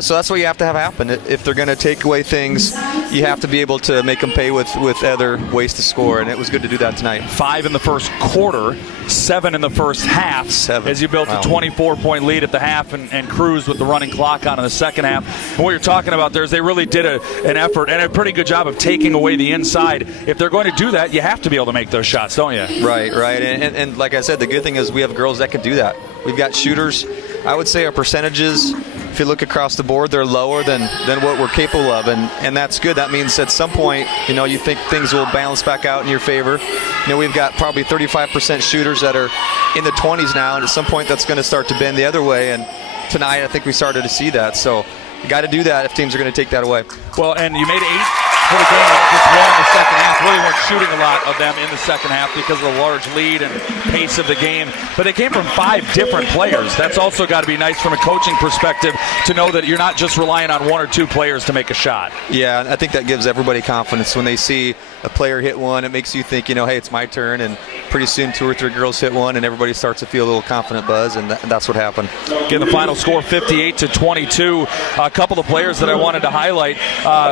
So that's what you have to have happen. If they're going to take away things, you have to be able to make them pay with other ways to score, and it was good to do that tonight. 5 in the first quarter, 7 in the first half, 7. As you built a 24-point lead at the half and cruised with the running clock on in the second half. And what you're talking about there is they really did an effort and a pretty good job of taking away the inside. If they're going to do that, you have to be able to make those shots, don't you? Right. And like I said, the good thing is we have girls that can do that. We've got shooters. I would say our percentages if you look across the board, they're lower than what we're capable of, and that's good. That means at some point, you think things will balance back out in your favor. We've got probably 35% shooters that are in the 20s now, and at some point that's going to start to bend the other way, and tonight I think we started to see that. So you got to do that if teams are going to take that away. Well, and you made 8 for the game, just 1 in the second half. Really weren't shooting a lot of them in the second half because of the large lead and pace of the game. But they came from 5 different players. That's also got to be nice from a coaching perspective to know that you're not just relying on 1 or 2 players to make a shot. Yeah, I think that gives everybody confidence when they see a player hit one. It makes you think, hey, it's my turn, and pretty soon 2 or 3 girls hit one, and everybody starts to feel a little confident buzz, and that's what happened. Again, the final score 58-22. A couple of players that I wanted to highlight.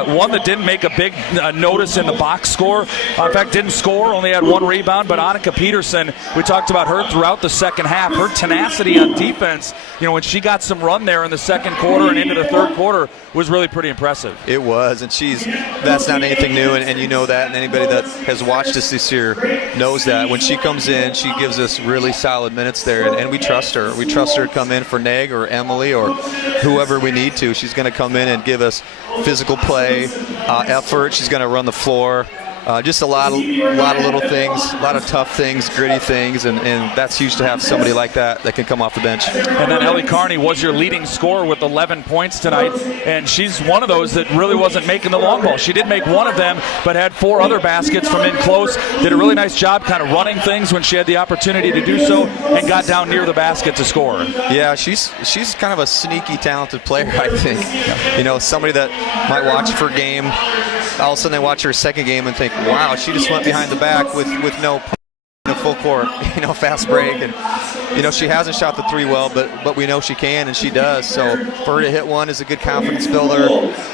One that didn't make a big notice in the box score. In fact, didn't score, only had 1 rebound, but Annika Peterson, we talked about her throughout the second half. Her tenacity on defense, when she got some run there in the second quarter and into the third quarter, was really pretty impressive. It was, and that's not anything new, and you know that, and anybody that has watched us this year knows that. When she comes in, she gives us really solid minutes there, and we trust her. We trust her to come in for Neg or Emily or whoever we need to. She's going to come in and give us physical play, effort. She's going to run the floor. Just a lot of little things, a lot of tough things, gritty things, and that's huge to have somebody like that can come off the bench. And then Ellie Carney was your leading scorer with 11 points tonight, and she's one of those that really wasn't making the long ball. She did make 1 of them, but had 4 other baskets from in close. Did a really nice job kind of running things when she had the opportunity to do so, and got down near the basket to score. Yeah, she's kind of a sneaky, talented player, I think. Somebody that might watch her game, all of a sudden they watch her second game and think, wow, she just went behind the back with no full court, fast break, and she hasn't shot the 3 well, but we know she can, and she does. So for her to hit 1 is a good confidence builder.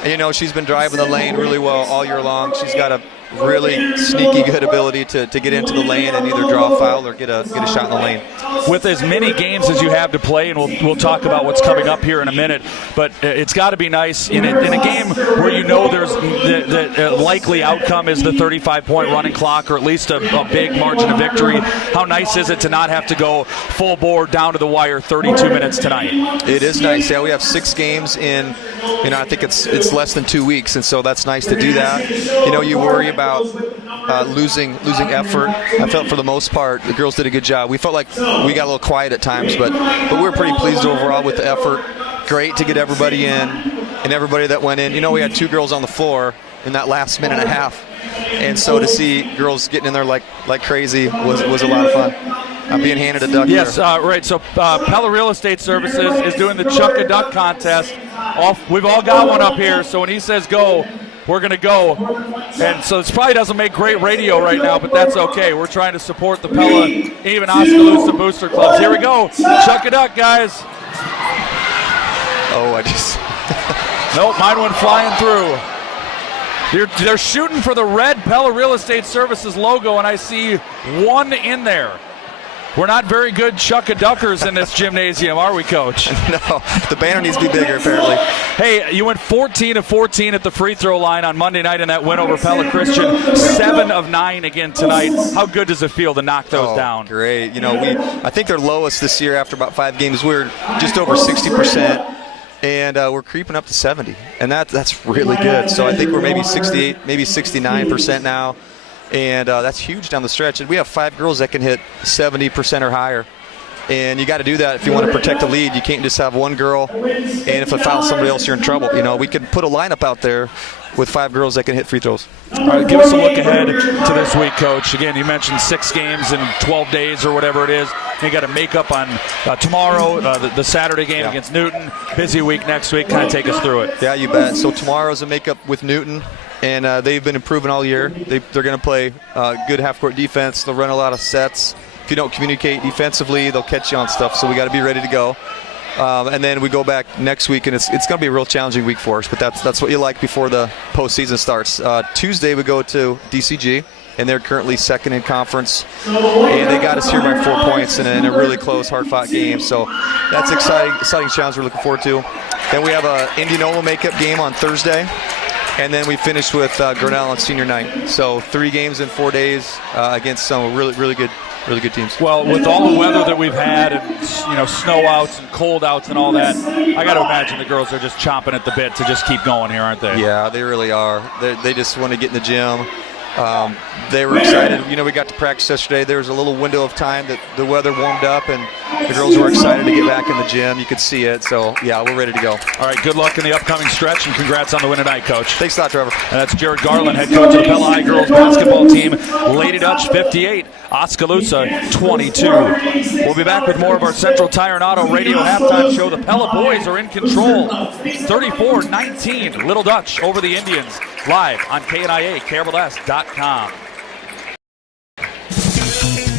And she's been driving the lane really well all year long. She's got a really sneaky good ability to get into the lane and either draw a foul or get a shot in the lane. With as many games as you have to play, and we'll talk about what's coming up here in a minute, but it's got to be nice in a game where there's the likely outcome is the 35-point running clock, or at least a big margin of victory. How nice is it to not have to go full board down to the wire 32 minutes tonight? It is nice. Yeah, we have 6 games in, I think it's less than 2 weeks, and so that's nice to do that. You worry about losing effort. I felt for the most part the girls did a good job. We felt like we got a little quiet at times, but we were pretty pleased overall with the effort. Great to get everybody in, and everybody that went in. We had 2 girls on the floor in that last minute and a half, and so to see girls getting in there like crazy was a lot of fun. I'm being handed a duck. Yes, right. So Pella Real Estate Services is doing the Chuck a Duck contest. We've all got one up here, so when he says go, we're going to go. And so this probably doesn't make great radio right now, but that's okay. We're trying to support the Pella, even Oskaloosa booster clubs. Here we go. Chuck a Duck, guys. Oh, I just... Nope, mine went flying through. They're shooting for the red Pella Real Estate Services logo, and I see 1 in there. We're not very good chuck-a-duckers in this gymnasium, are we, Coach? No, the banner needs to be bigger, apparently. Hey, you went 14 of 14 at the free throw line on Monday night in that win over Pella Christian. 7 of 9 again tonight. How good does it feel to knock those down? Great. I think their lowest this year after about 5 games, we're just over 60%. And we're creeping up to 70, and that's really good. So I think we're maybe 68, maybe 69% now. And that's huge down the stretch. And we have 5 girls that can hit 70% or higher. And you got to do that if you want to protect the lead. You can't just have 1 girl, and if it fouls somebody else, you're in trouble. We can put a lineup out there with 5 girls that can hit free throws. All right, give us a look ahead to this week, Coach. Again, you mentioned 6 games in 12 days or whatever it is. You got to make up on tomorrow, the Saturday game against Newton. Busy week next week. Kind of take us through it. Yeah, you bet. So tomorrow's a makeup with Newton. And they've been improving all year. They're going to play good half-court defense. They'll run a lot of sets. If you don't communicate defensively, they'll catch you on stuff. So we got to be ready to go. And then we go back next week, and it's going to be a real challenging week for us. But that's what you like before the postseason starts. Tuesday we go to DCG, and they're currently 2nd in conference. And they got us here by 4 points in a really close, hard-fought game. So that's exciting challenge we're looking forward to. Then we have an Indianola makeup game on Thursday. And then we finished with Grinnell on senior night. So 3 games in 4 days against some really, really good really good teams. Well, with all the weather that we've had and, snow outs and cold outs and all that, I got to imagine the girls are just chomping at the bit to just keep going here, aren't they? Yeah, they really are. They just want to get in the gym. They were excited. We got to practice yesterday. There was a little window of time that the weather warmed up, and the girls were excited to get back in the gym. You could see it. So, yeah, we're ready to go. All right, good luck in the upcoming stretch, and congrats on the win tonight, Coach. Thanks a lot, Trevor. And that's Jared Garland, head coach of the Pella High girls basketball team. Lady Dutch 58, Oskaloosa 22. We'll be back with more of our Central Tire and Auto Radio halftime show. The Pella boys are in control. 34-19, Little Dutch over the Indians. Live on KNIA, KRLS.com.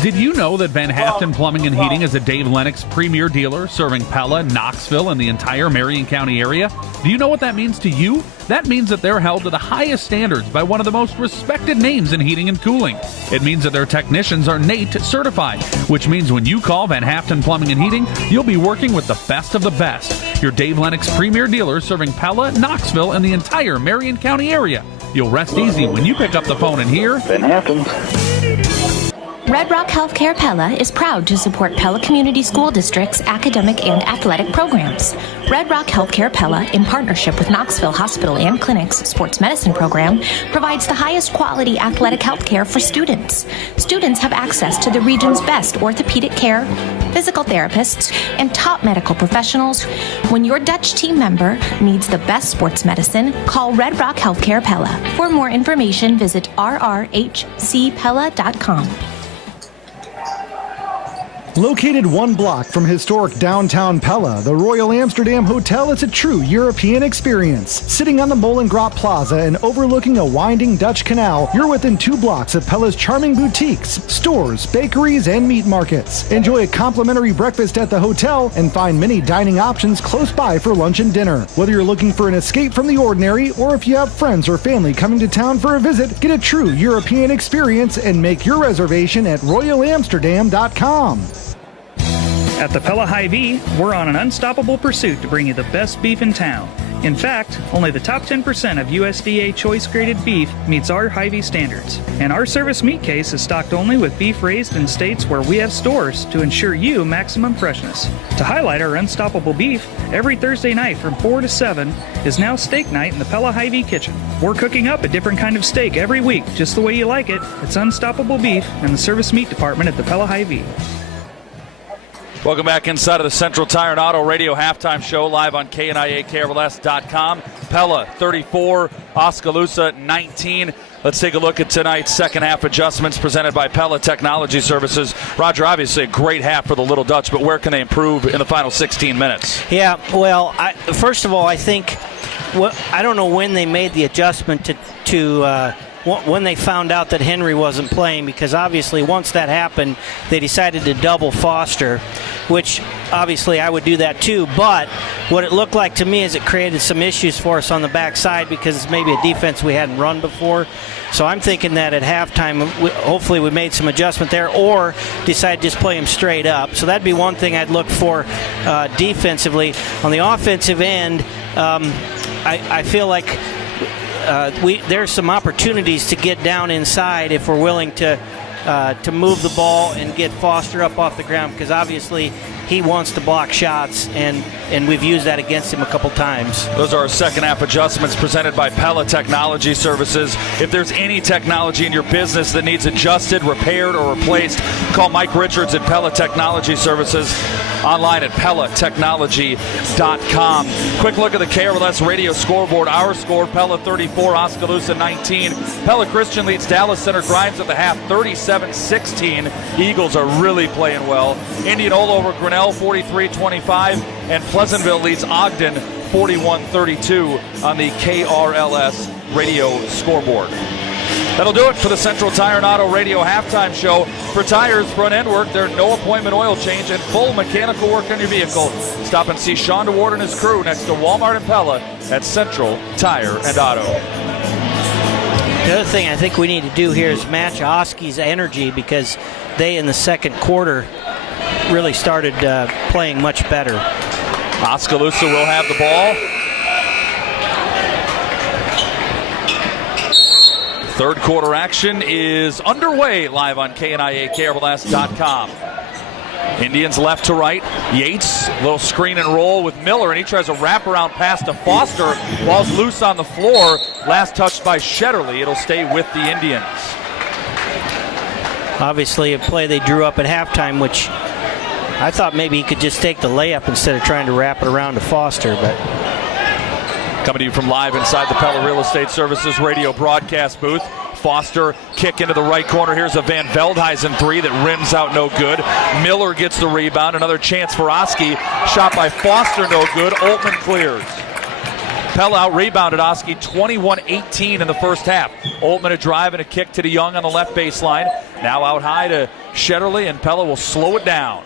Did you know that Van Haften Plumbing and Heating is a Dave Lennox premier dealer serving Pella, Knoxville, and the entire Marion County area? Do you know what that means to you? That means that they're held to the highest standards by one of the most respected names in heating and cooling. It means that their technicians are NATE certified, which means when you call Van Haften Plumbing and Heating, you'll be working with the best of the best. Your Dave Lennox premier dealer serving Pella, Knoxville, and the entire Marion County area. You'll rest easy when you pick up the phone and hear Van Haften. Red Rock Healthcare Pella is proud to support Pella Community School District's academic and athletic programs. Red Rock Healthcare Pella, in partnership with Knoxville Hospital and Clinic's sports medicine program, provides the highest quality athletic health care for students. Students have access to the region's best orthopedic care, physical therapists, and top medical professionals. When your Dutch team member needs the best sports medicine, call Red Rock Healthcare Pella. For more information, visit rrhcpella.com. Located one block from historic downtown Pella, the Royal Amsterdam Hotel is a true European experience. Sitting on the Molengraat Plaza and overlooking a winding Dutch canal, you're within 2 blocks of Pella's charming boutiques, stores, bakeries, and meat markets. Enjoy a complimentary breakfast at the hotel and find many dining options close by for lunch and dinner. Whether you're looking for an escape from the ordinary or if you have friends or family coming to town for a visit, get a true European experience and make your reservation at royalamsterdam.com. At the Pella Hy-Vee, we're on an unstoppable pursuit to bring you the best beef in town. In fact, only the top 10% of USDA choice-graded beef meets our Hy-Vee standards. And our service meat case is stocked only with beef raised in states where we have stores to ensure you maximum freshness. To highlight our unstoppable beef, every Thursday night from 4 to 7 is now steak night in the Pella Hy-Vee kitchen. We're cooking up a different kind of steak every week, just the way you like it. It's unstoppable beef in the service meat department at the Pella Hy-Vee. Welcome back inside of the Central Tire and Auto Radio halftime show live on KNIA, KRLS.com. Pella 34, Oskaloosa 19. Let's take a look at tonight's second half adjustments presented by Pella Technology Services. Roger, obviously a great half for the Little Dutch, but where can they improve in the final 16 minutes? Yeah, well, first of all, I think, I don't know when they made the adjustment to when they found out that Henry wasn't playing, because obviously once that happened, they decided to double Foster, which obviously I would do that too. But what it looked like to me is it created some issues for us on the backside because it's maybe a defense we hadn't run before. So I'm thinking that at halftime, hopefully we made some adjustment there or decide to just play him straight up. So that'd be one thing I'd look for defensively. On the offensive end, I feel like there's some opportunities to get down inside if we're willing to move the ball and get Foster up off the ground, because obviously he wants to block shots, and we've used that against him a couple times. Those are our second half adjustments presented by Pella Technology Services. If there's any technology in your business that needs adjusted, repaired, or replaced, call Mike Richards at Pella Technology Services. Online at PellaTechnology.com. Quick look at the KRLS radio scoreboard. Our score, Pella 34, Oskaloosa 19. Pella Christian leads Dallas Center Grimes at the half, 37-16. Eagles are really playing well. Indianola over Grinnell, 43-25. And Pleasantville leads Ogden, 41-32 on the KRLS radio scoreboard. That'll do it for the Central Tire and Auto Radio halftime show. For tires, front end work, there's no appointment oil change and full mechanical work on your vehicle. Stop and see Sean DeWard and his crew next to Walmart and Pella at Central Tire and Auto. The other thing I think we need to do here is match Oski's energy, because they in the second quarter really started playing much better. Oskaloosa will have the ball. Third quarter action is underway live on KNIAKRLS.com. Indians left to right. Yates, little screen and roll with Miller, and he tries a wraparound pass to Foster. Ball's loose on the floor. Last touched by Shetterly. It'll stay with the Indians. Obviously a play they drew up at halftime, which I thought maybe he could just take the layup instead of trying to wrap it around to Foster. But coming to you from live inside the Pella Real Estate Services radio broadcast booth. Foster kick into the right corner. Here's a Van Veldhuizen three that rims out no good. Miller gets the rebound. Another chance for Oski. Shot by Foster, no good. Oltmann clears. Pella out-rebounded Oski 21-18 in the first half. Oltmann a drive and a kick to DeYoung on the left baseline. Now out high to Shetterly, and Pella will slow it down.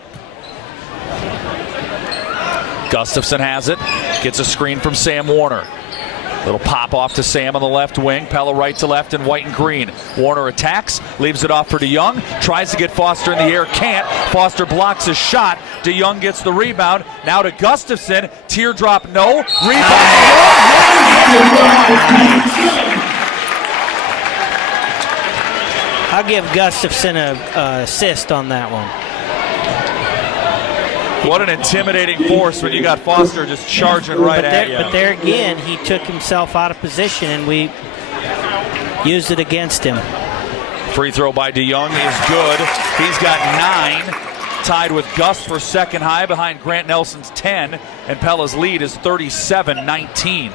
Gustafson has it. Gets a screen from Sam Warner. Little pop off to Sam on the left wing. Pella right to left in white and green. Warner attacks, leaves it off for DeYoung. Tries to get Foster in the air, can't. Foster blocks his shot. DeYoung gets the rebound. Now to Gustafson. Teardrop, no. Rebound. I'll give Gustafson an assist on that one. What an intimidating force when you got Foster just charging right at you. But there again, he took himself out of position, and we used it against him. Free throw by DeYoung is good. He's got 9, tied with Gus for second high behind Grant Nelson's 10, and Pella's lead is 37-19.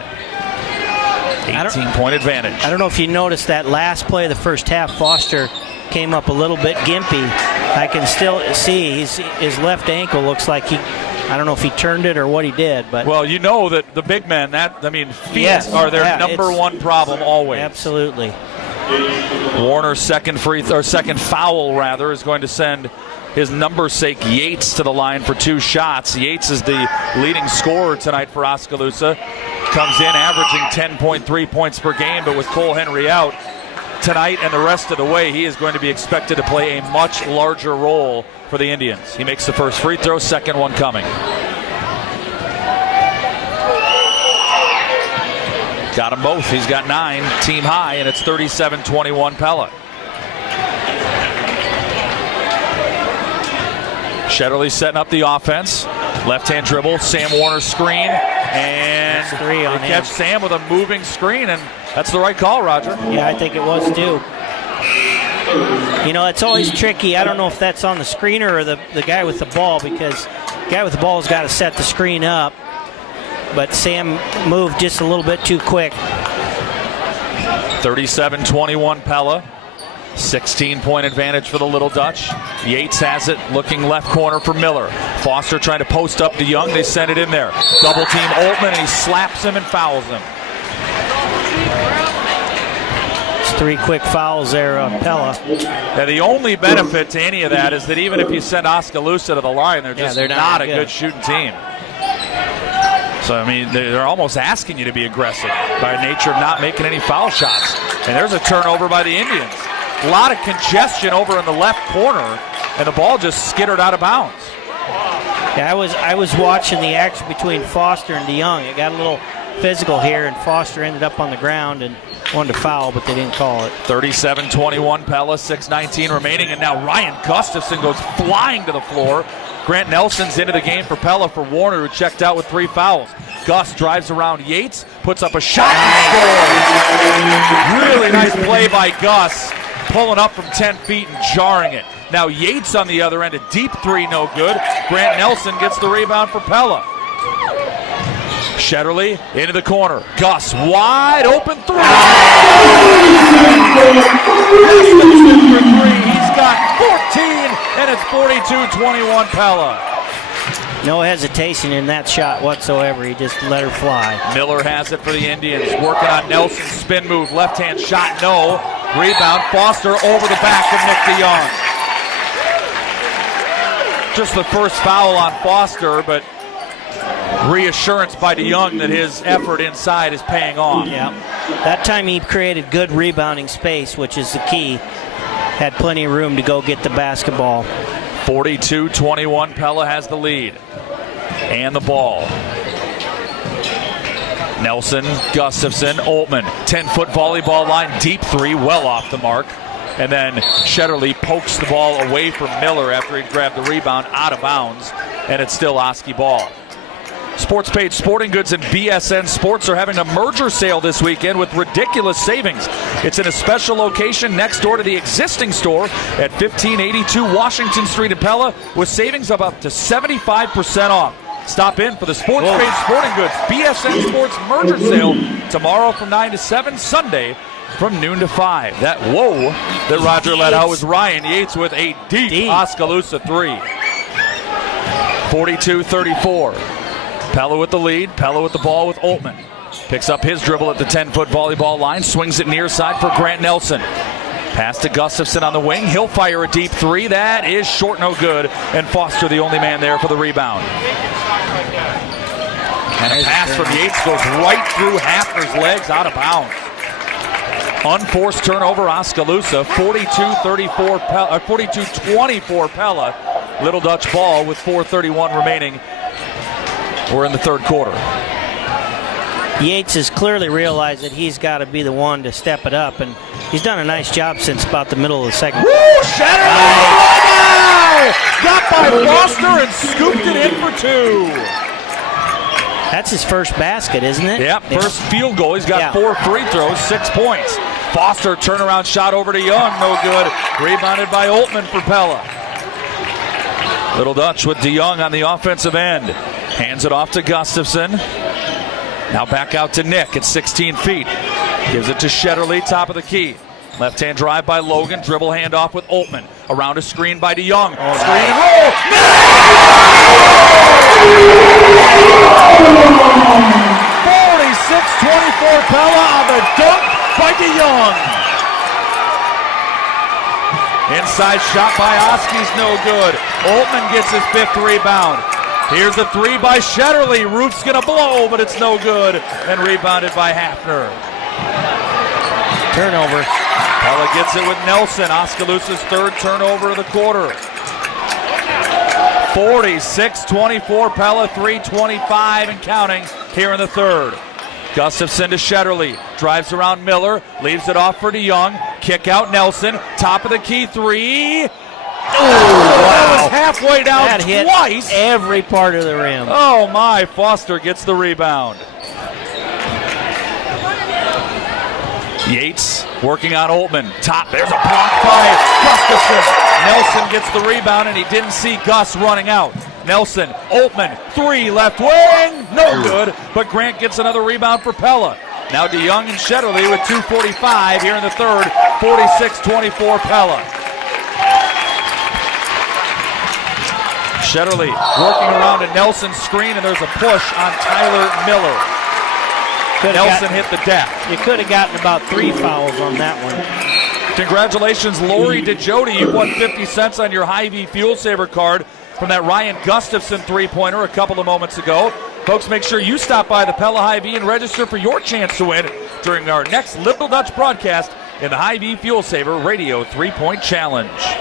18-point advantage. I don't know if you noticed that last play of the first half, Foster came up a little bit gimpy. I can still see his left ankle looks like I don't know if he turned it or what he did, but well, you know that the big men, feet are their number one problem always. Absolutely. Warner's second foul rather is going to send his numbersake Yates to the line for 2 shots. Yates is the leading scorer tonight for Oskaloosa. Comes in averaging 10.3 points per game, but with Cole Henry out tonight and the rest of the way, he is going to be expected to play a much larger role for the Indians. He makes the first free throw, second one coming. Got them both. He's got 9, team high, and it's 37-21 Pella. Shetterly setting up the offense. Left-hand dribble, Sam Warner screen, and three on they catch Sam with a moving screen, and that's the right call, Roger. Yeah, I think it was too. You know, it's always tricky. I don't know if that's on the screener or the guy with the ball, because the guy with the ball has got to set the screen up, but Sam moved just a little bit too quick. 37-21 Pella. 16-point advantage for the Little Dutch. Yates has it, looking left corner for Miller. Foster trying to post up DeYoung. They send it in there. Double team Oltmann, and he slaps him and fouls him. It's 3 quick fouls there on Pella. Now, the only benefit to any of that is that even if you send Oskaloosa to the line, they're just not a good shooting team. So, I mean, they're almost asking you to be aggressive by nature of not making any foul shots. And there's a turnover by the Indians. A lot of congestion over in the left corner, and the ball just skittered out of bounds. Yeah, I was watching the action between Foster and DeYoung. It got a little physical here, and Foster ended up on the ground and wanted to foul, but they didn't call it. 37-21 Pella, 6:19 remaining, and now Ryan Gustafson goes flying to the floor. Grant Nelson's into the game for Pella for Warner, who checked out with 3 fouls. Gus drives around Yates, puts up a shot and scores. Really nice play by Gus, pulling up from 10 feet and jarring it. Now Yates on the other end, a deep 3, no good. Grant Nelson gets the rebound for Pella. Shetterly into the corner. Gus, wide open 3. He's got 14, and it's 42-21 Pella. No hesitation in that shot whatsoever. He just let her fly. Miller has it for the Indians. Working on Nelson's spin move. Left-hand shot, no. Rebound, Foster over the back of Nick DeYoung. Just the first foul on Foster, but reassurance by DeYoung that his effort inside is paying off. Yeah. That time he created good rebounding space, which is the key. Had plenty of room to go get the basketball. 42-21, Pella has the lead and the ball. Nelson, Gustafson, Oltmann, 10-foot volleyball line, deep three, well off the mark. And then Shetterly pokes the ball away from Miller after he grabbed the rebound out of bounds, and it's still Oski ball. Sports Page Sporting Goods and BSN Sports are having a merger sale this weekend with ridiculous savings. It's in a special location next door to the existing store at 1582 Washington Street in Pella, with savings of up to 75% off. Stop in for the Sports Page Sporting Goods BSN Sports merger sale tomorrow from 9 to 7, Sunday from noon to 5. That whoa that Roger let out was Ryan Yates with a deep Oskaloosa three. 42-34. Pella with the lead. Pella with the ball with Oltmann. Picks up his dribble at the 10-foot volleyball line. Swings it near side for Grant Nelson. Pass to Gustafson on the wing. He'll fire a deep three. That is short, no good. And Foster the only man there for the rebound. And a pass from Yates goes right through Hafner's legs, out of bounds. Unforced turnover, Oskaloosa. 42-24 Pella. Little Dutch ball with 4:31 remaining. We're in the third quarter. Yates has clearly realized that he's got to be the one to step it up, and he's done a nice job since about the middle of the second. Woo! Shattered! Got by Foster and scooped it in for two. That's his first basket, isn't it? Yep, first field goal. He's got 4 free throws, 6 points. Foster turnaround shot over to Young, no good. Rebounded by Oltmann for Pella. Little Dutch with DeYoung on the offensive end. Hands it off to Gustafson. Now back out to Nick at 16 feet. Gives it to Shetterly, top of the key. Left-hand drive by Logan. Dribble handoff with Oltmann. Around a screen by DeYoung. Screen and roll. 46-24 Pella on the dunk by DeYoung. Inside shot by Oski's no good. Oltmann gets his 5th rebound. Here's a three by Shetterly. Roof's going to blow, but it's no good. And rebounded by Hafner. Turnover. Pella gets it with Nelson. Oskaloosa's 3rd turnover of the quarter. 46-24 Pella, 3:25 and counting here in the 3rd. Gustafson to Shetterly. Drives around Miller. Leaves it off for DeYoung. Kick out Nelson. Top of the key three. That was halfway down that twice. Hit every part of the rim. Oh my, Foster gets the rebound. Yates working on Oltmann. Top, there's a block by Gustafson. Nelson gets the rebound and he didn't see Gus running out. Nelson, Oltmann, 3 left wing, no good, but Grant gets another rebound for Pella. Now DeYoung and Shetterly with 2:45 here in the 3rd, 46-24 Pella. Shetterly working around a Nelson screen, and there's a push on Tyler Miller. Nelson hit the deck. You could have gotten about 3 fouls on that one. Congratulations, Lori DeJody. You won 50 cents on your Hy-Vee Fuel Saver card from that Ryan Gustafson three-pointer a couple of moments ago. Folks, make sure you stop by the Pella Hy-Vee and register for your chance to win during our next Little Dutch broadcast in the Hy-Vee Fuel Saver Radio 3-Point Challenge.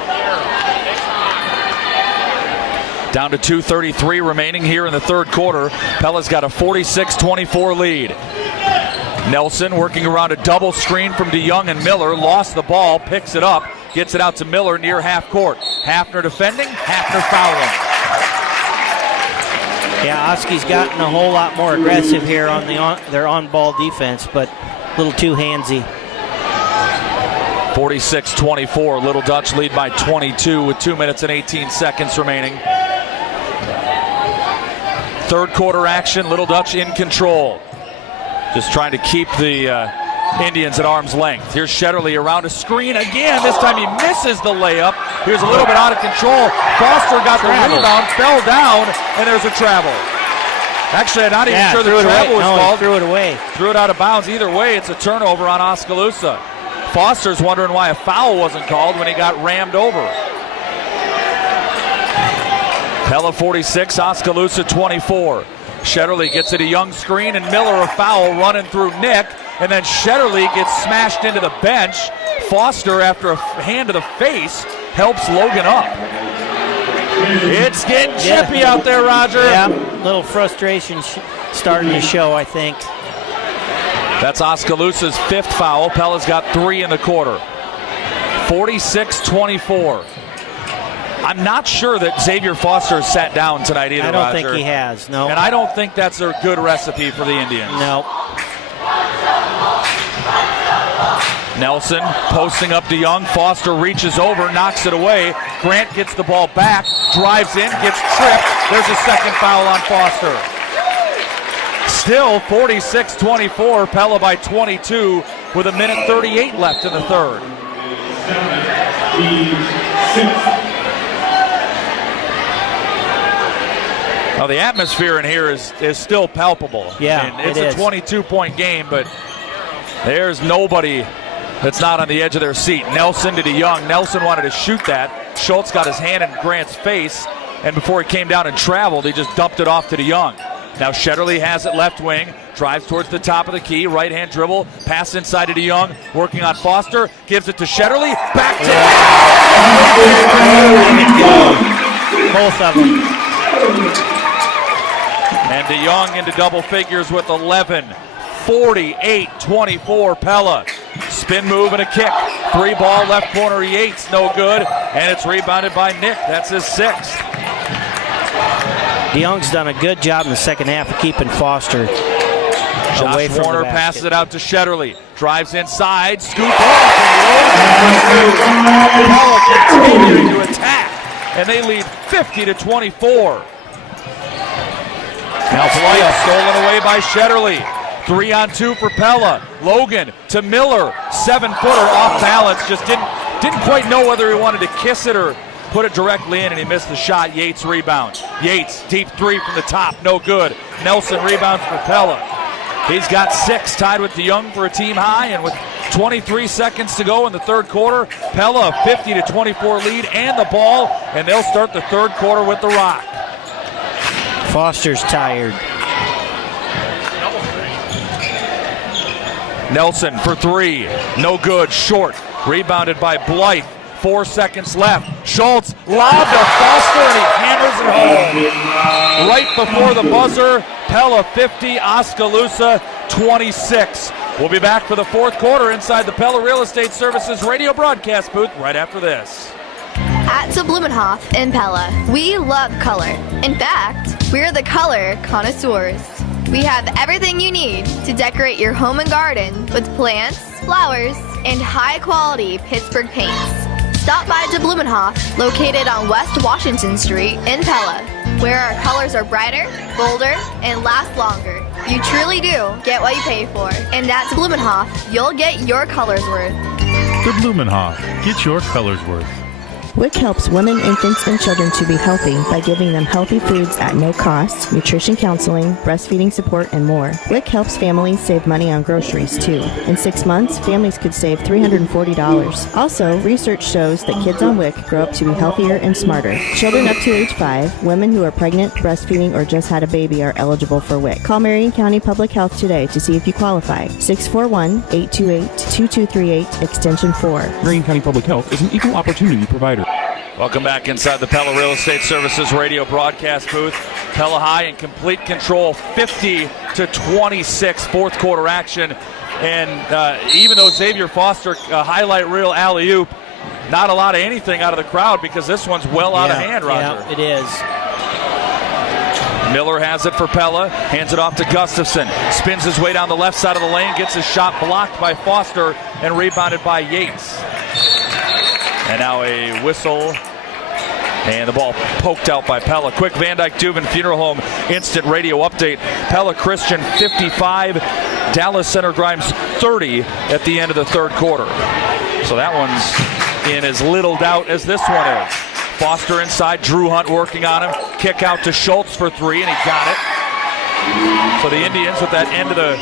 Down to 2:33 remaining here in the 3rd quarter. Pella's got a 46-24 lead. Nelson working around a double screen from DeYoung and Miller. Lost the ball, picks it up, gets it out to Miller near half court. Hafner defending, Hafner fouling. Yeah, Oski's gotten a whole lot more aggressive here on their on-ball defense, but a little too handsy. 46-24, Little Dutch lead by 22 with 2 minutes and 18 seconds remaining. 3rd quarter action, Little Dutch in control. Just trying to keep the Indians at arm's length. Here's Shetterly around a screen again. This time he misses the layup. Here's a little bit out of control. Foster got the rebound, fell down, and there's a travel. Actually, I'm not even sure the travel was called. He threw it away. Threw it out of bounds. Either way, it's a turnover on Oskaloosa. Foster's wondering why a foul wasn't called when he got rammed over. Pella 46, Oskaloosa 24. Shetterly gets it a young screen, and Miller a foul running through Nick, and then Shetterly gets smashed into the bench. Foster, after a hand to the face, helps Logan up. It's getting chippy out there, Roger. Yeah, little frustration starting to show, I think. That's Oskaloosa's 5th foul. Pella's got 3 in the quarter. 46-24. I'm not sure that Xavier Foster has sat down tonight either, I don't Roger. think he has, no. And I don't think that's a good recipe for the Indians. No. Nelson posting up to Young. Foster reaches over, knocks it away. Grant gets the ball back, drives in, gets tripped. There's a second foul on Foster. Still 46-24, Pella by 22 with 1:38 left in the third. Now the atmosphere in here is still palpable. Yeah, it's a 22-point game, but there's nobody that's not on the edge of their seat. Nelson to DeYoung. Nelson wanted to shoot that. Schultz got his hand in Grant's face, and before he came down and traveled, he just dumped it off to DeYoung. Now Shetterly has it left wing, drives towards the top of the key, right-hand dribble, pass inside to DeYoung, working on Foster, gives it to Shetterly, back to both of them. And DeYoung into double figures with 11. 48-24 Pella. Spin move and a kick. 3-ball left corner Yates, no good. And it's rebounded by Nick. That's his 6th. DeYoung's done a good job in the second half of keeping Foster away from Warner the basket. passes it out to Shetterly. Drives inside, scoop off, and Pella continuing to attack. And they lead 50-24. Now Pella stolen away by Shetterly. 3-on-2 for Pella. Logan to Miller. 7-footer off balance. Just didn't quite know whether he wanted to kiss it or put it directly in, and he missed the shot. Yates rebound. Yates, deep 3 from the top. No good. Nelson rebounds for Pella. He's got 6, tied with DeYoung for a team high, and with 23 seconds to go in the third quarter, Pella a 50-24 lead and the ball, and they'll start the third quarter with the rock. Foster's tired. Nelson for 3, no good, short, rebounded by Blythe. 4 seconds left. Schultz lob to Foster, and he hammers it home. Right before the buzzer, Pella 50, Oskaloosa 26. We'll be back for the fourth quarter inside the Pella Real Estate Services radio broadcast booth right after this. At Blumenhof in Pella, we love color. In fact, we're the color connoisseurs. We have everything you need to decorate your home and garden with plants, flowers, and high-quality Pittsburgh paints. Stop by Blumenhof, located on West Washington Street in Pella, where our colors are brighter, bolder, and last longer. You truly do get what you pay for. And at Blumenhof, you'll get your color's worth. The Blumenhof. Get your color's worth. WIC helps women, infants, and children to be healthy by giving them healthy foods at no cost, nutrition counseling, breastfeeding support, and more. WIC helps families save money on groceries, too. In 6 months, families could save $340. Also, research shows that kids on WIC grow up to be healthier and smarter. Children up to age 5, women who are pregnant, breastfeeding, or just had a baby are eligible for WIC. Call Marion County Public Health today to see if you qualify. 641-828-2238, extension 4. Marion County Public Health is an equal opportunity provider. Welcome back inside the Pella Real Estate Services radio broadcast booth. Pella High in complete control, 50-26, fourth quarter action. And even though Xavier Foster highlight reel alley-oop, not a lot of anything out of the crowd because this one's well out of hand, Roger. Yeah, it is. Miller has it for Pella, hands it off to Gustafson, spins his way down the left side of the lane, gets his shot blocked by Foster and rebounded by Yates. And now a whistle, and the ball poked out by Pella. Quick Van Dyke Dubin Funeral Home instant radio update. Pella Christian 55, Dallas Center Grimes 30 at the end of the third quarter. So that one's in as little doubt as this one is. Foster inside, Drew Hunt working on him. Kick out to Schultz for 3, and he got it. So the Indians with that end of the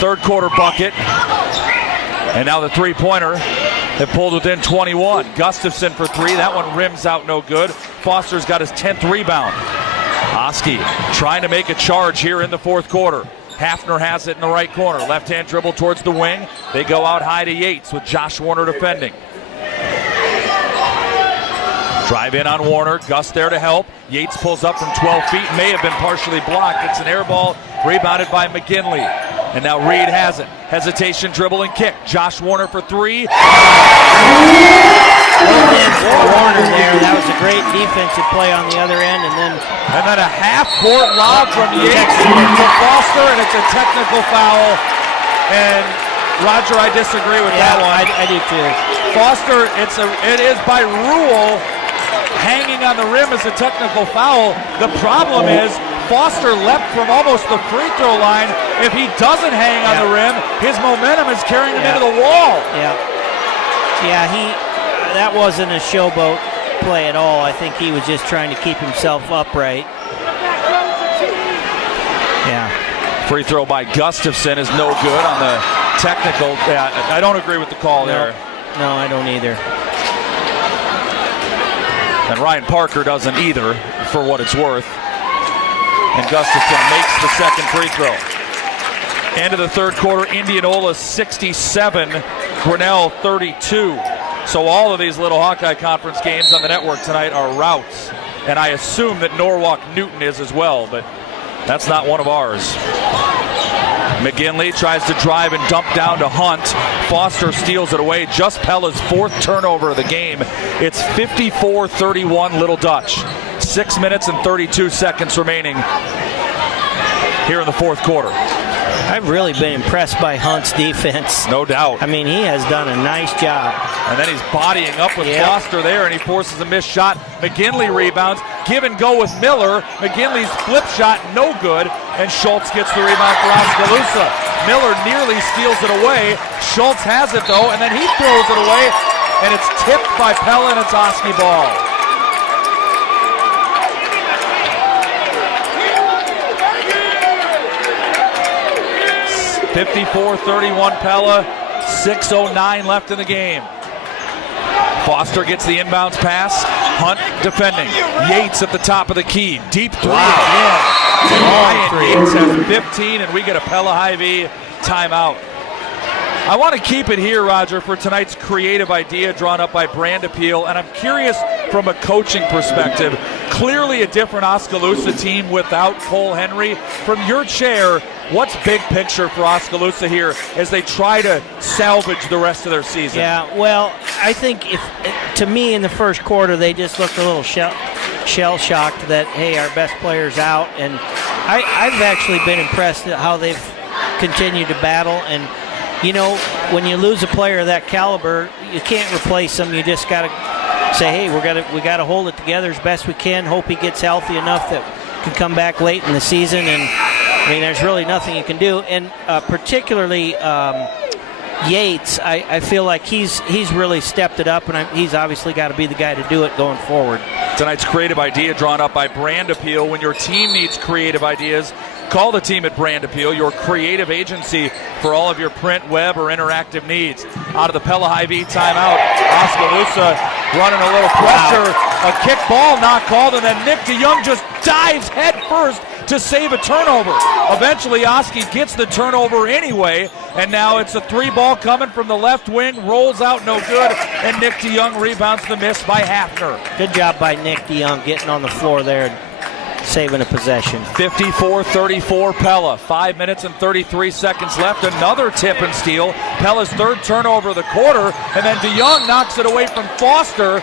third quarter bucket. And now the three-pointer. They pulled within 21. Gustafson for 3. That one rims out no good. Foster's got his 10th rebound. Oski trying to make a charge here in the fourth quarter. Hafner has it in the right corner. Left-hand dribble towards the wing. They go out high to Yates with Josh Warner defending. Drive in on Warner. Gus there to help. Yates pulls up from 12 feet. May have been partially blocked. It's an air ball rebounded by McGinley. And now Reed has it. Hesitation, dribble, and kick. Josh Warner for three. Warner there. That was a great defensive play on the other end, and then a half-court lob from Yates to Foster, and it's a technical foul. And Roger, I disagree with that one. I do too. Foster, it is by rule. Hanging on the rim is a technical foul. The problem is Foster leapt from almost the free throw line. If he doesn't hang on the rim, his momentum is carrying him into the wall. That wasn't a showboat play at all. I think he was just trying to keep himself upright. Free throw by Gustafson is no good on the technical. I don't agree with the call there. No, I don't either. And Ryan Parker doesn't either, for what it's worth. And Gustafson makes the second free throw. End of the third quarter, Indianola 67, Grinnell 32. So all of these Little Hawkeye Conference games on the network tonight are routes. And I assume that Norwalk Newton is as well, but that's not one of ours. McGinley tries to drive and dump down to Hunt. Foster steals it away. Just Pella's fourth turnover of the game. It's 54-31 Little Dutch. 6 minutes and 32 seconds remaining here in the fourth quarter. I've really been impressed by Hunt's defense. No doubt. I mean, he has done a nice job. And then he's bodying up with Foster there, and he forces a missed shot. McGinley rebounds. Give and go with Miller. McGinley's flip shot, no good. And Schultz gets the rebound for Oskaloosa. Miller nearly steals it away. Schultz has it, though, and then he throws it away. And it's tipped by Pella, and it's Oski ball. (54-31) Pella, 6:09 left in the game. Foster gets the inbounds pass. Hunt defending. Yates at the top of the key. Deep three again. Ryan Yates has 15, and we get a Pella Hy-Vee timeout. I want to keep it here, Roger, for tonight's creative idea drawn up by Brand Appeal, and I'm curious from a coaching perspective. Clearly a different Oskaloosa team without Cole Henry. From your chair, what's big picture for Oskaloosa here as they try to salvage the rest of their season? Yeah, well, I think to me in the first quarter they just looked a little shell-shocked that, hey, our best player's out. And I've actually been impressed at how they've continued to battle. And, you know, when you lose a player of that caliber, you can't replace them. You just got to say, hey, we got to hold it together as best we can, hope he gets healthy enough that can come back late in the season. And, I mean, there's really nothing you can do. And particularly Yates, I feel like he's really stepped it up, and he's obviously got to be the guy to do it going forward. Tonight's creative idea drawn up by Brand Appeal. When your team needs creative ideas, call the team at Brand Appeal, your creative agency for all of your print, web, or interactive needs. Out of the Pella Hy-Vee timeout, Oskaloosa running a little pressure. A kick ball not called, and then Nick DeYoung just dives head first to save a turnover. Eventually, Oski gets the turnover anyway, and now it's a three ball coming from the left wing, rolls out no good, and Nick DeYoung rebounds the miss by Hafner. Good job by Nick DeYoung getting on the floor there and saving a possession. 54-34 Pella. 5 minutes and 33 seconds left. Another tip and steal. Pella's third turnover of the quarter, and then DeYoung knocks it away from Foster.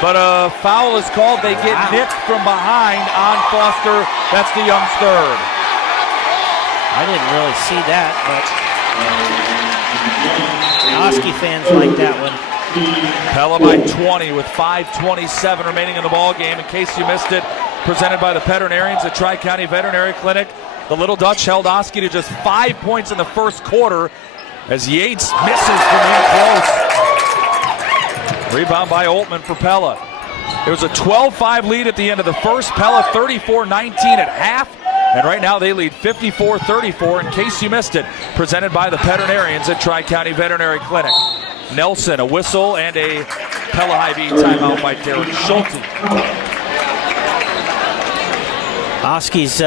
But a foul is called. They get nicked from behind on Foster. That's DeYoung's third. I didn't really see that, but Oski fans like that one. Pella by 20 with 5:27 remaining in the ball game. In case you missed it, presented by the veterinarians at Tri-County Veterinary Clinic. The Little Dutch held Oski to just 5 points in the first quarter as Yates misses from in close. Rebound by Oltman for Pella. It was a 12-5 lead at the end of the first. Pella 34-19 at half. And right now they lead 54-34, in case you missed it, presented by the veterinarians at Tri-County Veterinary Clinic. Nelson, a whistle, and a Pella Hy-Vee timeout by Derek Schulte. Oski's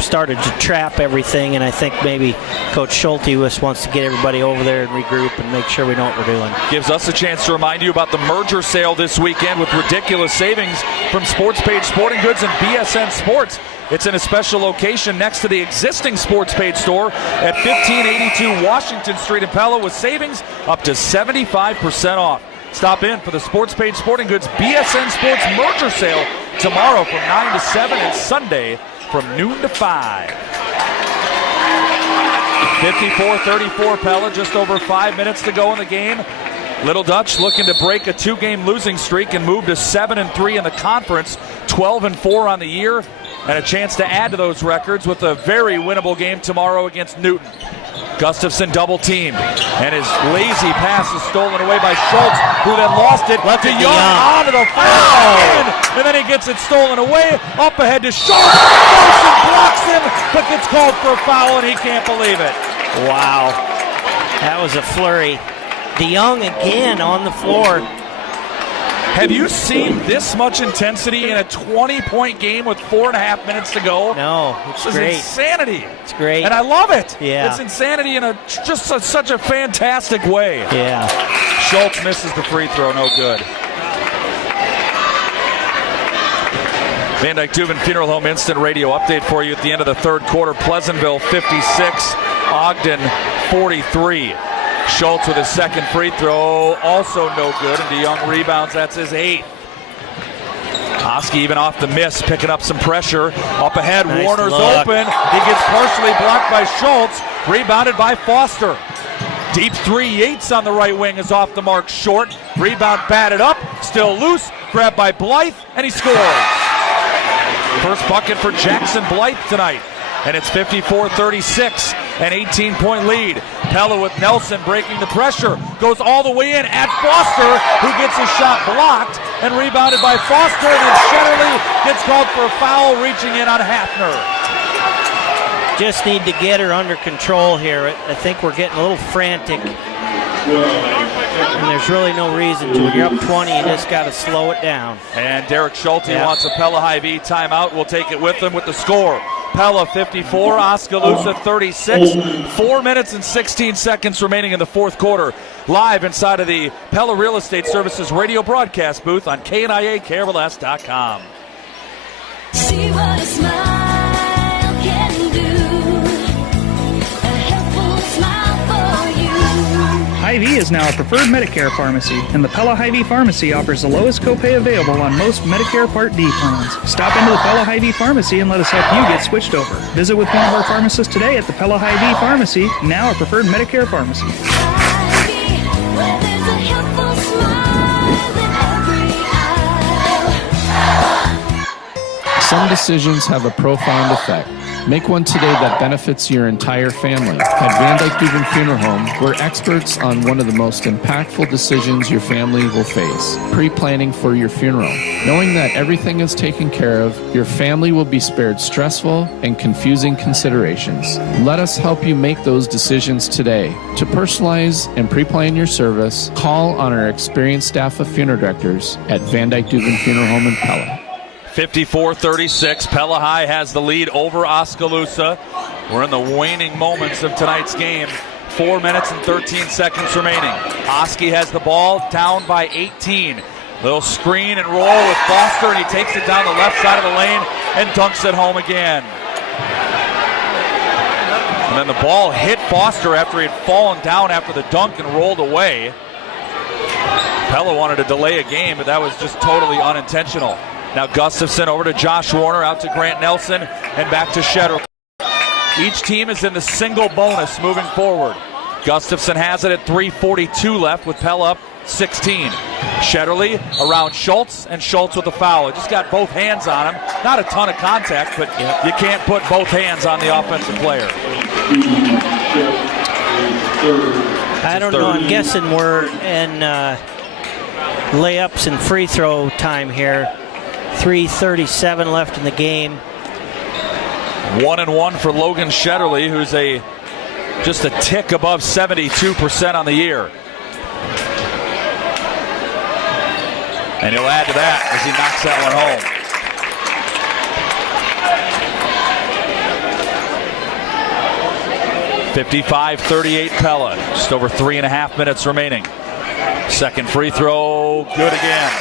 started to trap everything, and I think maybe Coach Schulte just wants to get everybody over there and regroup and make sure we know what we're doing. Gives us a chance to remind you about the merger sale this weekend with ridiculous savings from Sports Page Sporting Goods and BSN Sports. It's in a special location next to the existing Sports Page store at 1582 Washington Street in Pella with savings up to 75% off. Stop in for the Sports Page Sporting Goods BSN Sports merger sale tomorrow from 9 to 7 and Sunday from noon to 5. 54-34 Pella, just over 5 minutes to go in the game. Little Dutch looking to break a 2-game losing streak and move to 7-3 in the conference, 12-4 on the year, and a chance to add to those records with a very winnable game tomorrow against Newton. Gustafson double teamed, and his lazy pass is stolen away by Schultz, who then lost it. Left to Young onto the foul, and then he gets it stolen away. Up ahead to Schultz. Nelson blocks him, but gets called for a foul, and he can't believe it. Wow, that was a flurry. DeYoung again on the floor. Have you seen this much intensity in a 20-point game with 4.5 minutes to go? No, it's this great. Is insanity. It's great. And I love it. Yeah. It's insanity in such a fantastic way. Yeah. Schultz misses the free throw, no good. Van Dyke Dubin Funeral Home Instant Radio update for you at the end of the third quarter. Pleasantville 56, Ogden 43. Schultz with his second free throw, also no good, and DeYoung rebounds. That's his 8th. Oski even off the miss, picking up some pressure. Up ahead, nice Warner's look. Open. He gets partially blocked by Schultz, rebounded by Foster. Deep three, Yates on the right wing is off the mark, short. Rebound batted up, still loose, grabbed by Blythe, and he scores. First bucket for Jackson Blythe tonight. And it's 54-36, an 18-point lead. Pella with Nelson breaking the pressure, goes all the way in at Foster, who gets his shot blocked and rebounded by Foster, and then Shetterly gets called for a foul, reaching in on Hafner. Just need to get her under control here. I think we're getting a little frantic, and there's really no reason to. When you're up 20, you just got to slow it down. And Derek Schulte wants a Pella Hy-Vee timeout. We'll take it with him with the score. Pella 54, Oskaloosa 36. 4 minutes and 16 seconds remaining in the fourth quarter. Live inside of the Pella Real Estate Services radio broadcast booth on KNIA-KRLS.com. See what a smile can do. A helpful smile for you. Hy-Vee is now a preferred Medicare pharmacy, and the Pella Hy-Vee Pharmacy offers the lowest copay available on most Medicare Part D plans. Stop into the Pella Hy-Vee Pharmacy and let us help you get switched over. Visit with one of our pharmacists today at the Pella Hy-Vee Pharmacy, now a preferred Medicare pharmacy. Some decisions have a profound effect. Make one today that benefits your entire family. At Van Dyke Dubin Funeral Home, we're experts on one of the most impactful decisions your family will face, pre-planning for your funeral. Knowing that everything is taken care of, your family will be spared stressful and confusing considerations. Let us help you make those decisions today. To personalize and pre-plan your service, call on our experienced staff of funeral directors at Van Dyke Dubin Funeral Home in Pella. 54-36, Pella High has the lead over Oskaloosa. We're in the waning moments of tonight's game. 4 minutes and 13 seconds remaining. Oski has the ball, down by 18. Little screen and roll with Foster, and he takes it down the left side of the lane and dunks it home again. And then the ball hit Foster after he had fallen down after the dunk and rolled away. Pella wanted to delay a game, but that was just totally unintentional. Now Gustafson over to Josh Warner, out to Grant Nelson, and back to Shetterly. Each team is in the single bonus moving forward. Gustafson has it at 3:42 left with Pella up 16. Shetterly around Schultz, and Schultz with a foul. It just got both hands on him. Not a ton of contact, but you can't put both hands on the offensive player. I don't know. I'm guessing we're in layups and free throw time here. 3:37 left in the game. 1-1 for Logan Shetterly, who's just a tick above 72% on the year. And he'll add to that as he knocks that one home. 55-38 Pella. Just over 3.5 minutes remaining. Second free throw, good again.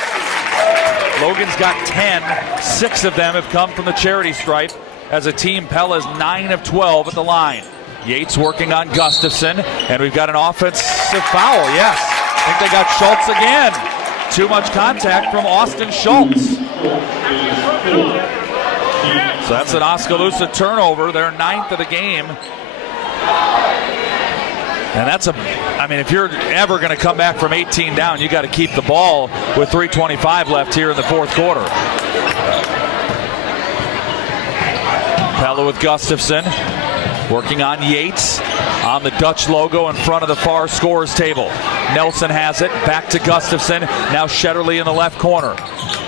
Logan's got 10. 6 of them have come from the charity stripe. As a team, Pella's 9 of 12 at the line. Yates working on Gustafson, and we've got an offensive foul, yes. I think they got Schultz again. Too much contact from Austin Schultz. So that's an Oskaloosa turnover, their 9th of the game. And that's if you're ever going to come back from 18 down, you got to keep the ball with 3:25 left here in the fourth quarter. Pella with Gustafson, working on Yates on the Dutch logo in front of the far scores table. Nelson has it, back to Gustafson, now Shetterly in the left corner.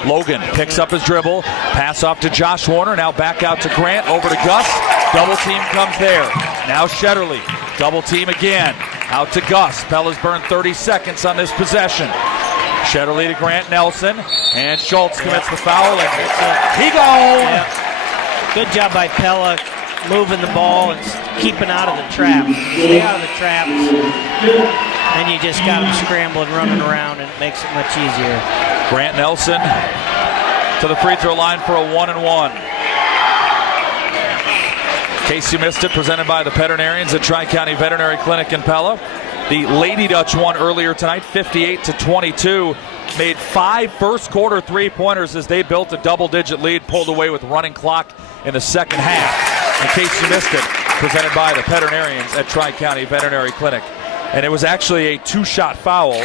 Logan picks up his dribble, pass off to Josh Warner, now back out to Grant, over to Gus, double team comes there. Now Shetterly, double team again, out to Gus. Pella's burned 30 seconds on this possession. Shetterly to Grant Nelson, and Schultz commits the foul, and he gone! Yep. Good job by Pella, moving the ball and keeping out of the trap. Stay out of the traps, and you just got them scrambling, running around, and it makes it much easier. Grant Nelson to the free throw line for a 1-and-1. In case you missed it, presented by the veterinarians at Tri-County Veterinary Clinic in Pella. The Lady Dutch won earlier tonight, 58-22. Made 5 first-quarter three-pointers as they built a double-digit lead, pulled away with running clock in the second half. In case you missed it, presented by the veterinarians at Tri-County Veterinary Clinic. And it was actually a 2-shot foul.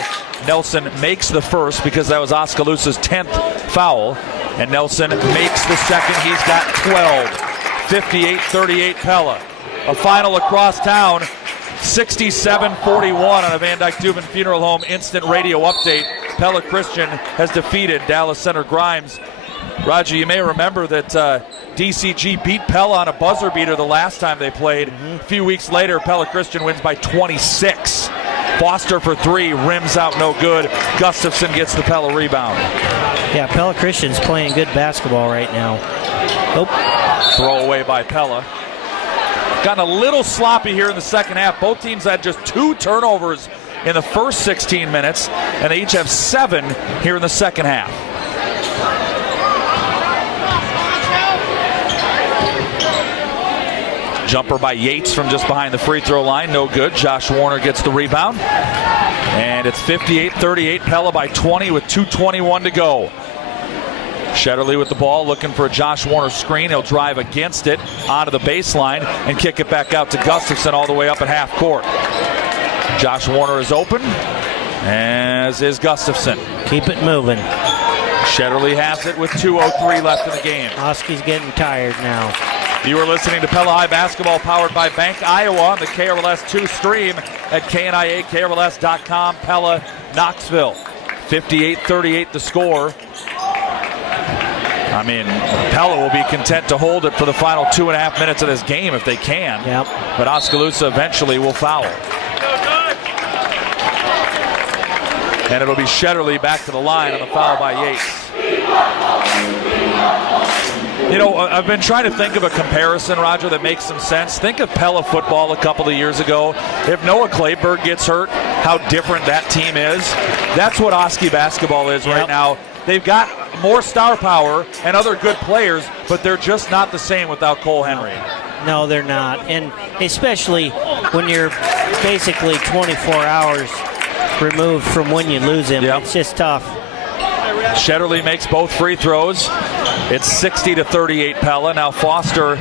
Nelson makes the first because that was Oskaloosa's 10th foul. And Nelson makes the second. He's got 12. 58-38 Pella. A final across town. 67-41 on a Van Dyke Dubin Funeral Home instant radio update. Pella Christian has defeated Dallas Center Grimes. Roger, you may remember that DCG beat Pella on a buzzer beater the last time they played. A few weeks later, Pella Christian wins by 26. Foster for 3, rims out no good. Gustafson gets the Pella rebound. Yeah, Pella Christian's playing good basketball right now. Throw away by Pella. Gotten a little sloppy here in the second half. Both teams had just 2 turnovers in the first 16 minutes, and they each have 7 here in the second half. Jumper by Yates from just behind the free throw line, no good. Josh Warner gets the rebound, and it's 58-38, Pella by 20 with 2:21 to go. Shetterly with the ball, looking for a Josh Warner screen. He'll drive against it onto the baseline and kick it back out to Gustafson all the way up at half court. Josh Warner is open, as is Gustafson. Keep it moving. Shetterly has it with 2:03 left in the game. Oski's getting tired now. You are listening to Pella High Basketball, powered by Bank Iowa on the KRLS2 stream at KNIA-KRLS.com. Pella, Knoxville. 58-38 the score. I mean, Pella will be content to hold it for the final 2.5 minutes of this game if they can. Yep. But Oskaloosa eventually will foul. And it'll be Shetterly back to the line on the foul by Yates. You know, I've been trying to think of a comparison, Roger, that makes some sense. Think of Pella football a couple of years ago. If Noah Clayberg gets hurt, how different that team is. That's what Oski basketball is right now. They've got more star power and other good players, but they're just not the same without Cole Henry. No, they're not. And especially when you're basically 24 hours removed from when you lose him. It's just tough. Shetterly makes both free throws. It's 60-38 Pella. Now Foster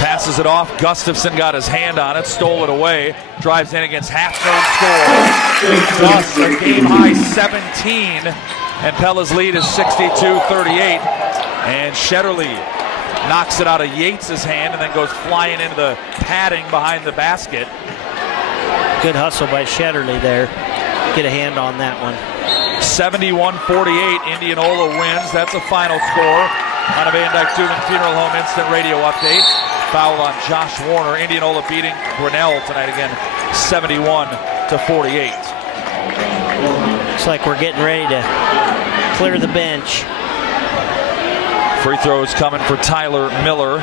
passes it off. Gustafson got his hand on it, stole it away, drives in against Halford, scores. Thus a game-high 17, and Pella's lead is 62-38. And Shetterly knocks it out of Yates' hand and then goes flying into the padding behind the basket. Good hustle by Shetterly there. Get a hand on that one. 71-48, Indianola wins. That's a final score on a Van Dyke Dubin Funeral Home instant radio update. Foul on Josh Warner. Indianola beating Grinnell tonight again, 71-48. Looks like we're getting ready to clear the bench. Free throws coming for Tyler Miller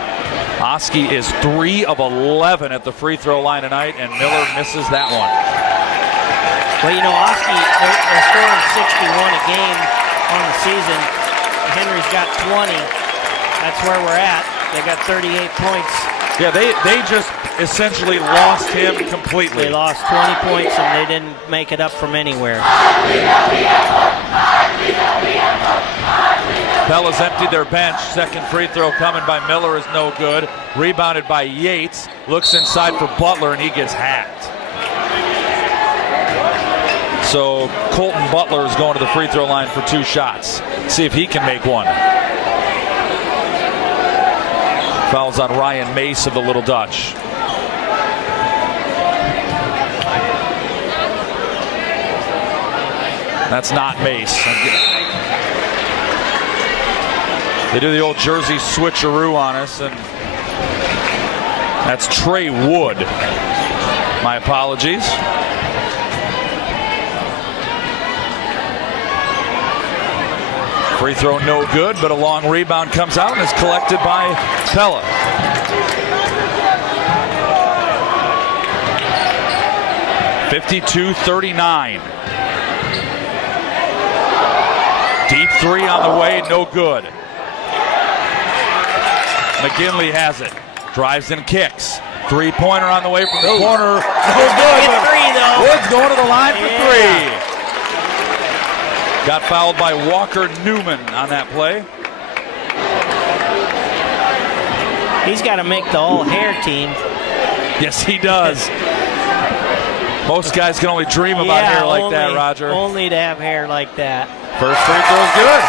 Oski is 3 of 11 at the free throw line tonight, and Miller misses that one. Well, you know, Oski, they're scoring 61 a game on the season. Henry's got 20. That's where we're at. They got 38 points. Yeah, they just essentially lost him completely. They lost 20 points, and they didn't make it up from anywhere. Pella's emptied their bench. Second free throw coming by Miller is no good. Rebounded by Yates. Looks inside for Butler, and he gets hacked. So Colton Butler is going to the free throw line for 2 shots. See if he can make one. Fouls on Ryan Mace of the Little Dutch. That's not Mace. They do the old jersey switcheroo on us, and that's Trey Wood. My apologies. Free throw no good, but a long rebound comes out and is collected by Pella. (52-39). Deep 3 on the way, no good. McGinley has it. Drives and kicks. 3-pointer on the way from the corner. No good. Wood's going to the line for 3. Got fouled by Walker Newman on that play. He's got to make the all-hair team. Yes, he does. Most guys can only dream about hair like that, Roger. Only to have hair like that. First free throw is good.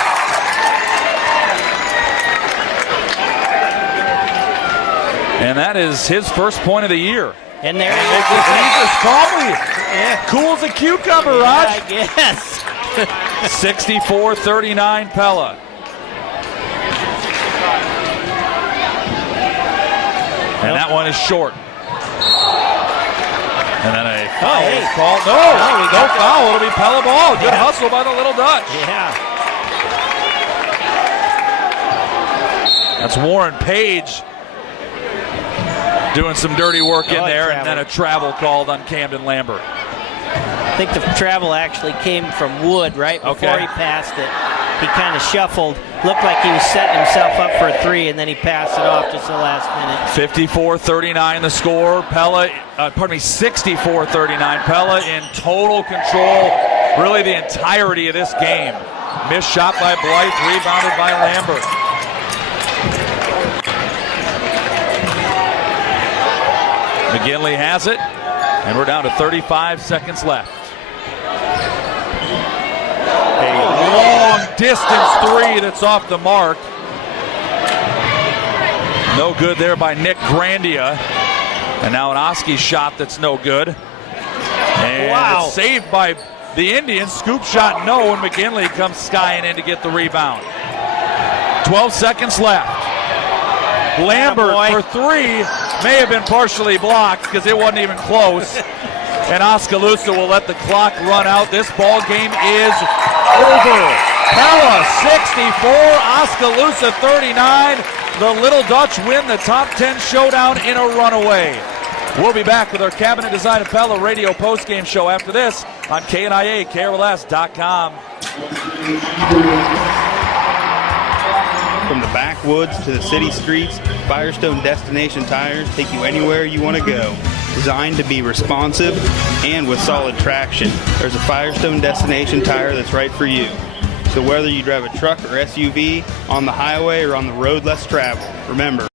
And that is his first point of the year. And there he just calmly cool as a cucumber, Raj. I guess. 64-39 Pella. And that one is short. And then a foul is called. No foul. It'll be Pella ball. Good hustle by the Little Dutch. Yeah. That's Warren Page doing some dirty work in there, and then a travel called on Camden Lambert. I think the travel actually came from Wood right before he passed it. He kind of shuffled, looked like he was setting himself up for a 3, and then he passed it off just the last minute. 54-39 the score. Pella, 64-39. Pella in total control, really the entirety of this game. Missed shot by Blythe, rebounded by Lambert. McGinley has it, and we're down to 35 seconds left. A long distance 3 that's off the mark. No good there by Nick Grandia. And now an Oski shot that's no good. And it's saved by the Indians. Scoop shot no, and McGinley comes skying in to get the rebound. 12 seconds left. Lambert for 3 may have been partially blocked because it wasn't even close. And Oskaloosa will let the clock run out. This ball game is over. Pella 64, Oskaloosa 39. The Little Dutch win the top 10 showdown in a runaway. We'll be back with our Cabinet Design of Pella radio postgame show after this on KNIA, KRLS.com. From the backwoods to the city streets, Firestone Destination Tires take you anywhere you want to go. Designed to be responsive and with solid traction, there's a Firestone Destination Tire that's right for you. So whether you drive a truck or SUV, on the highway or on the road less traveled, remember,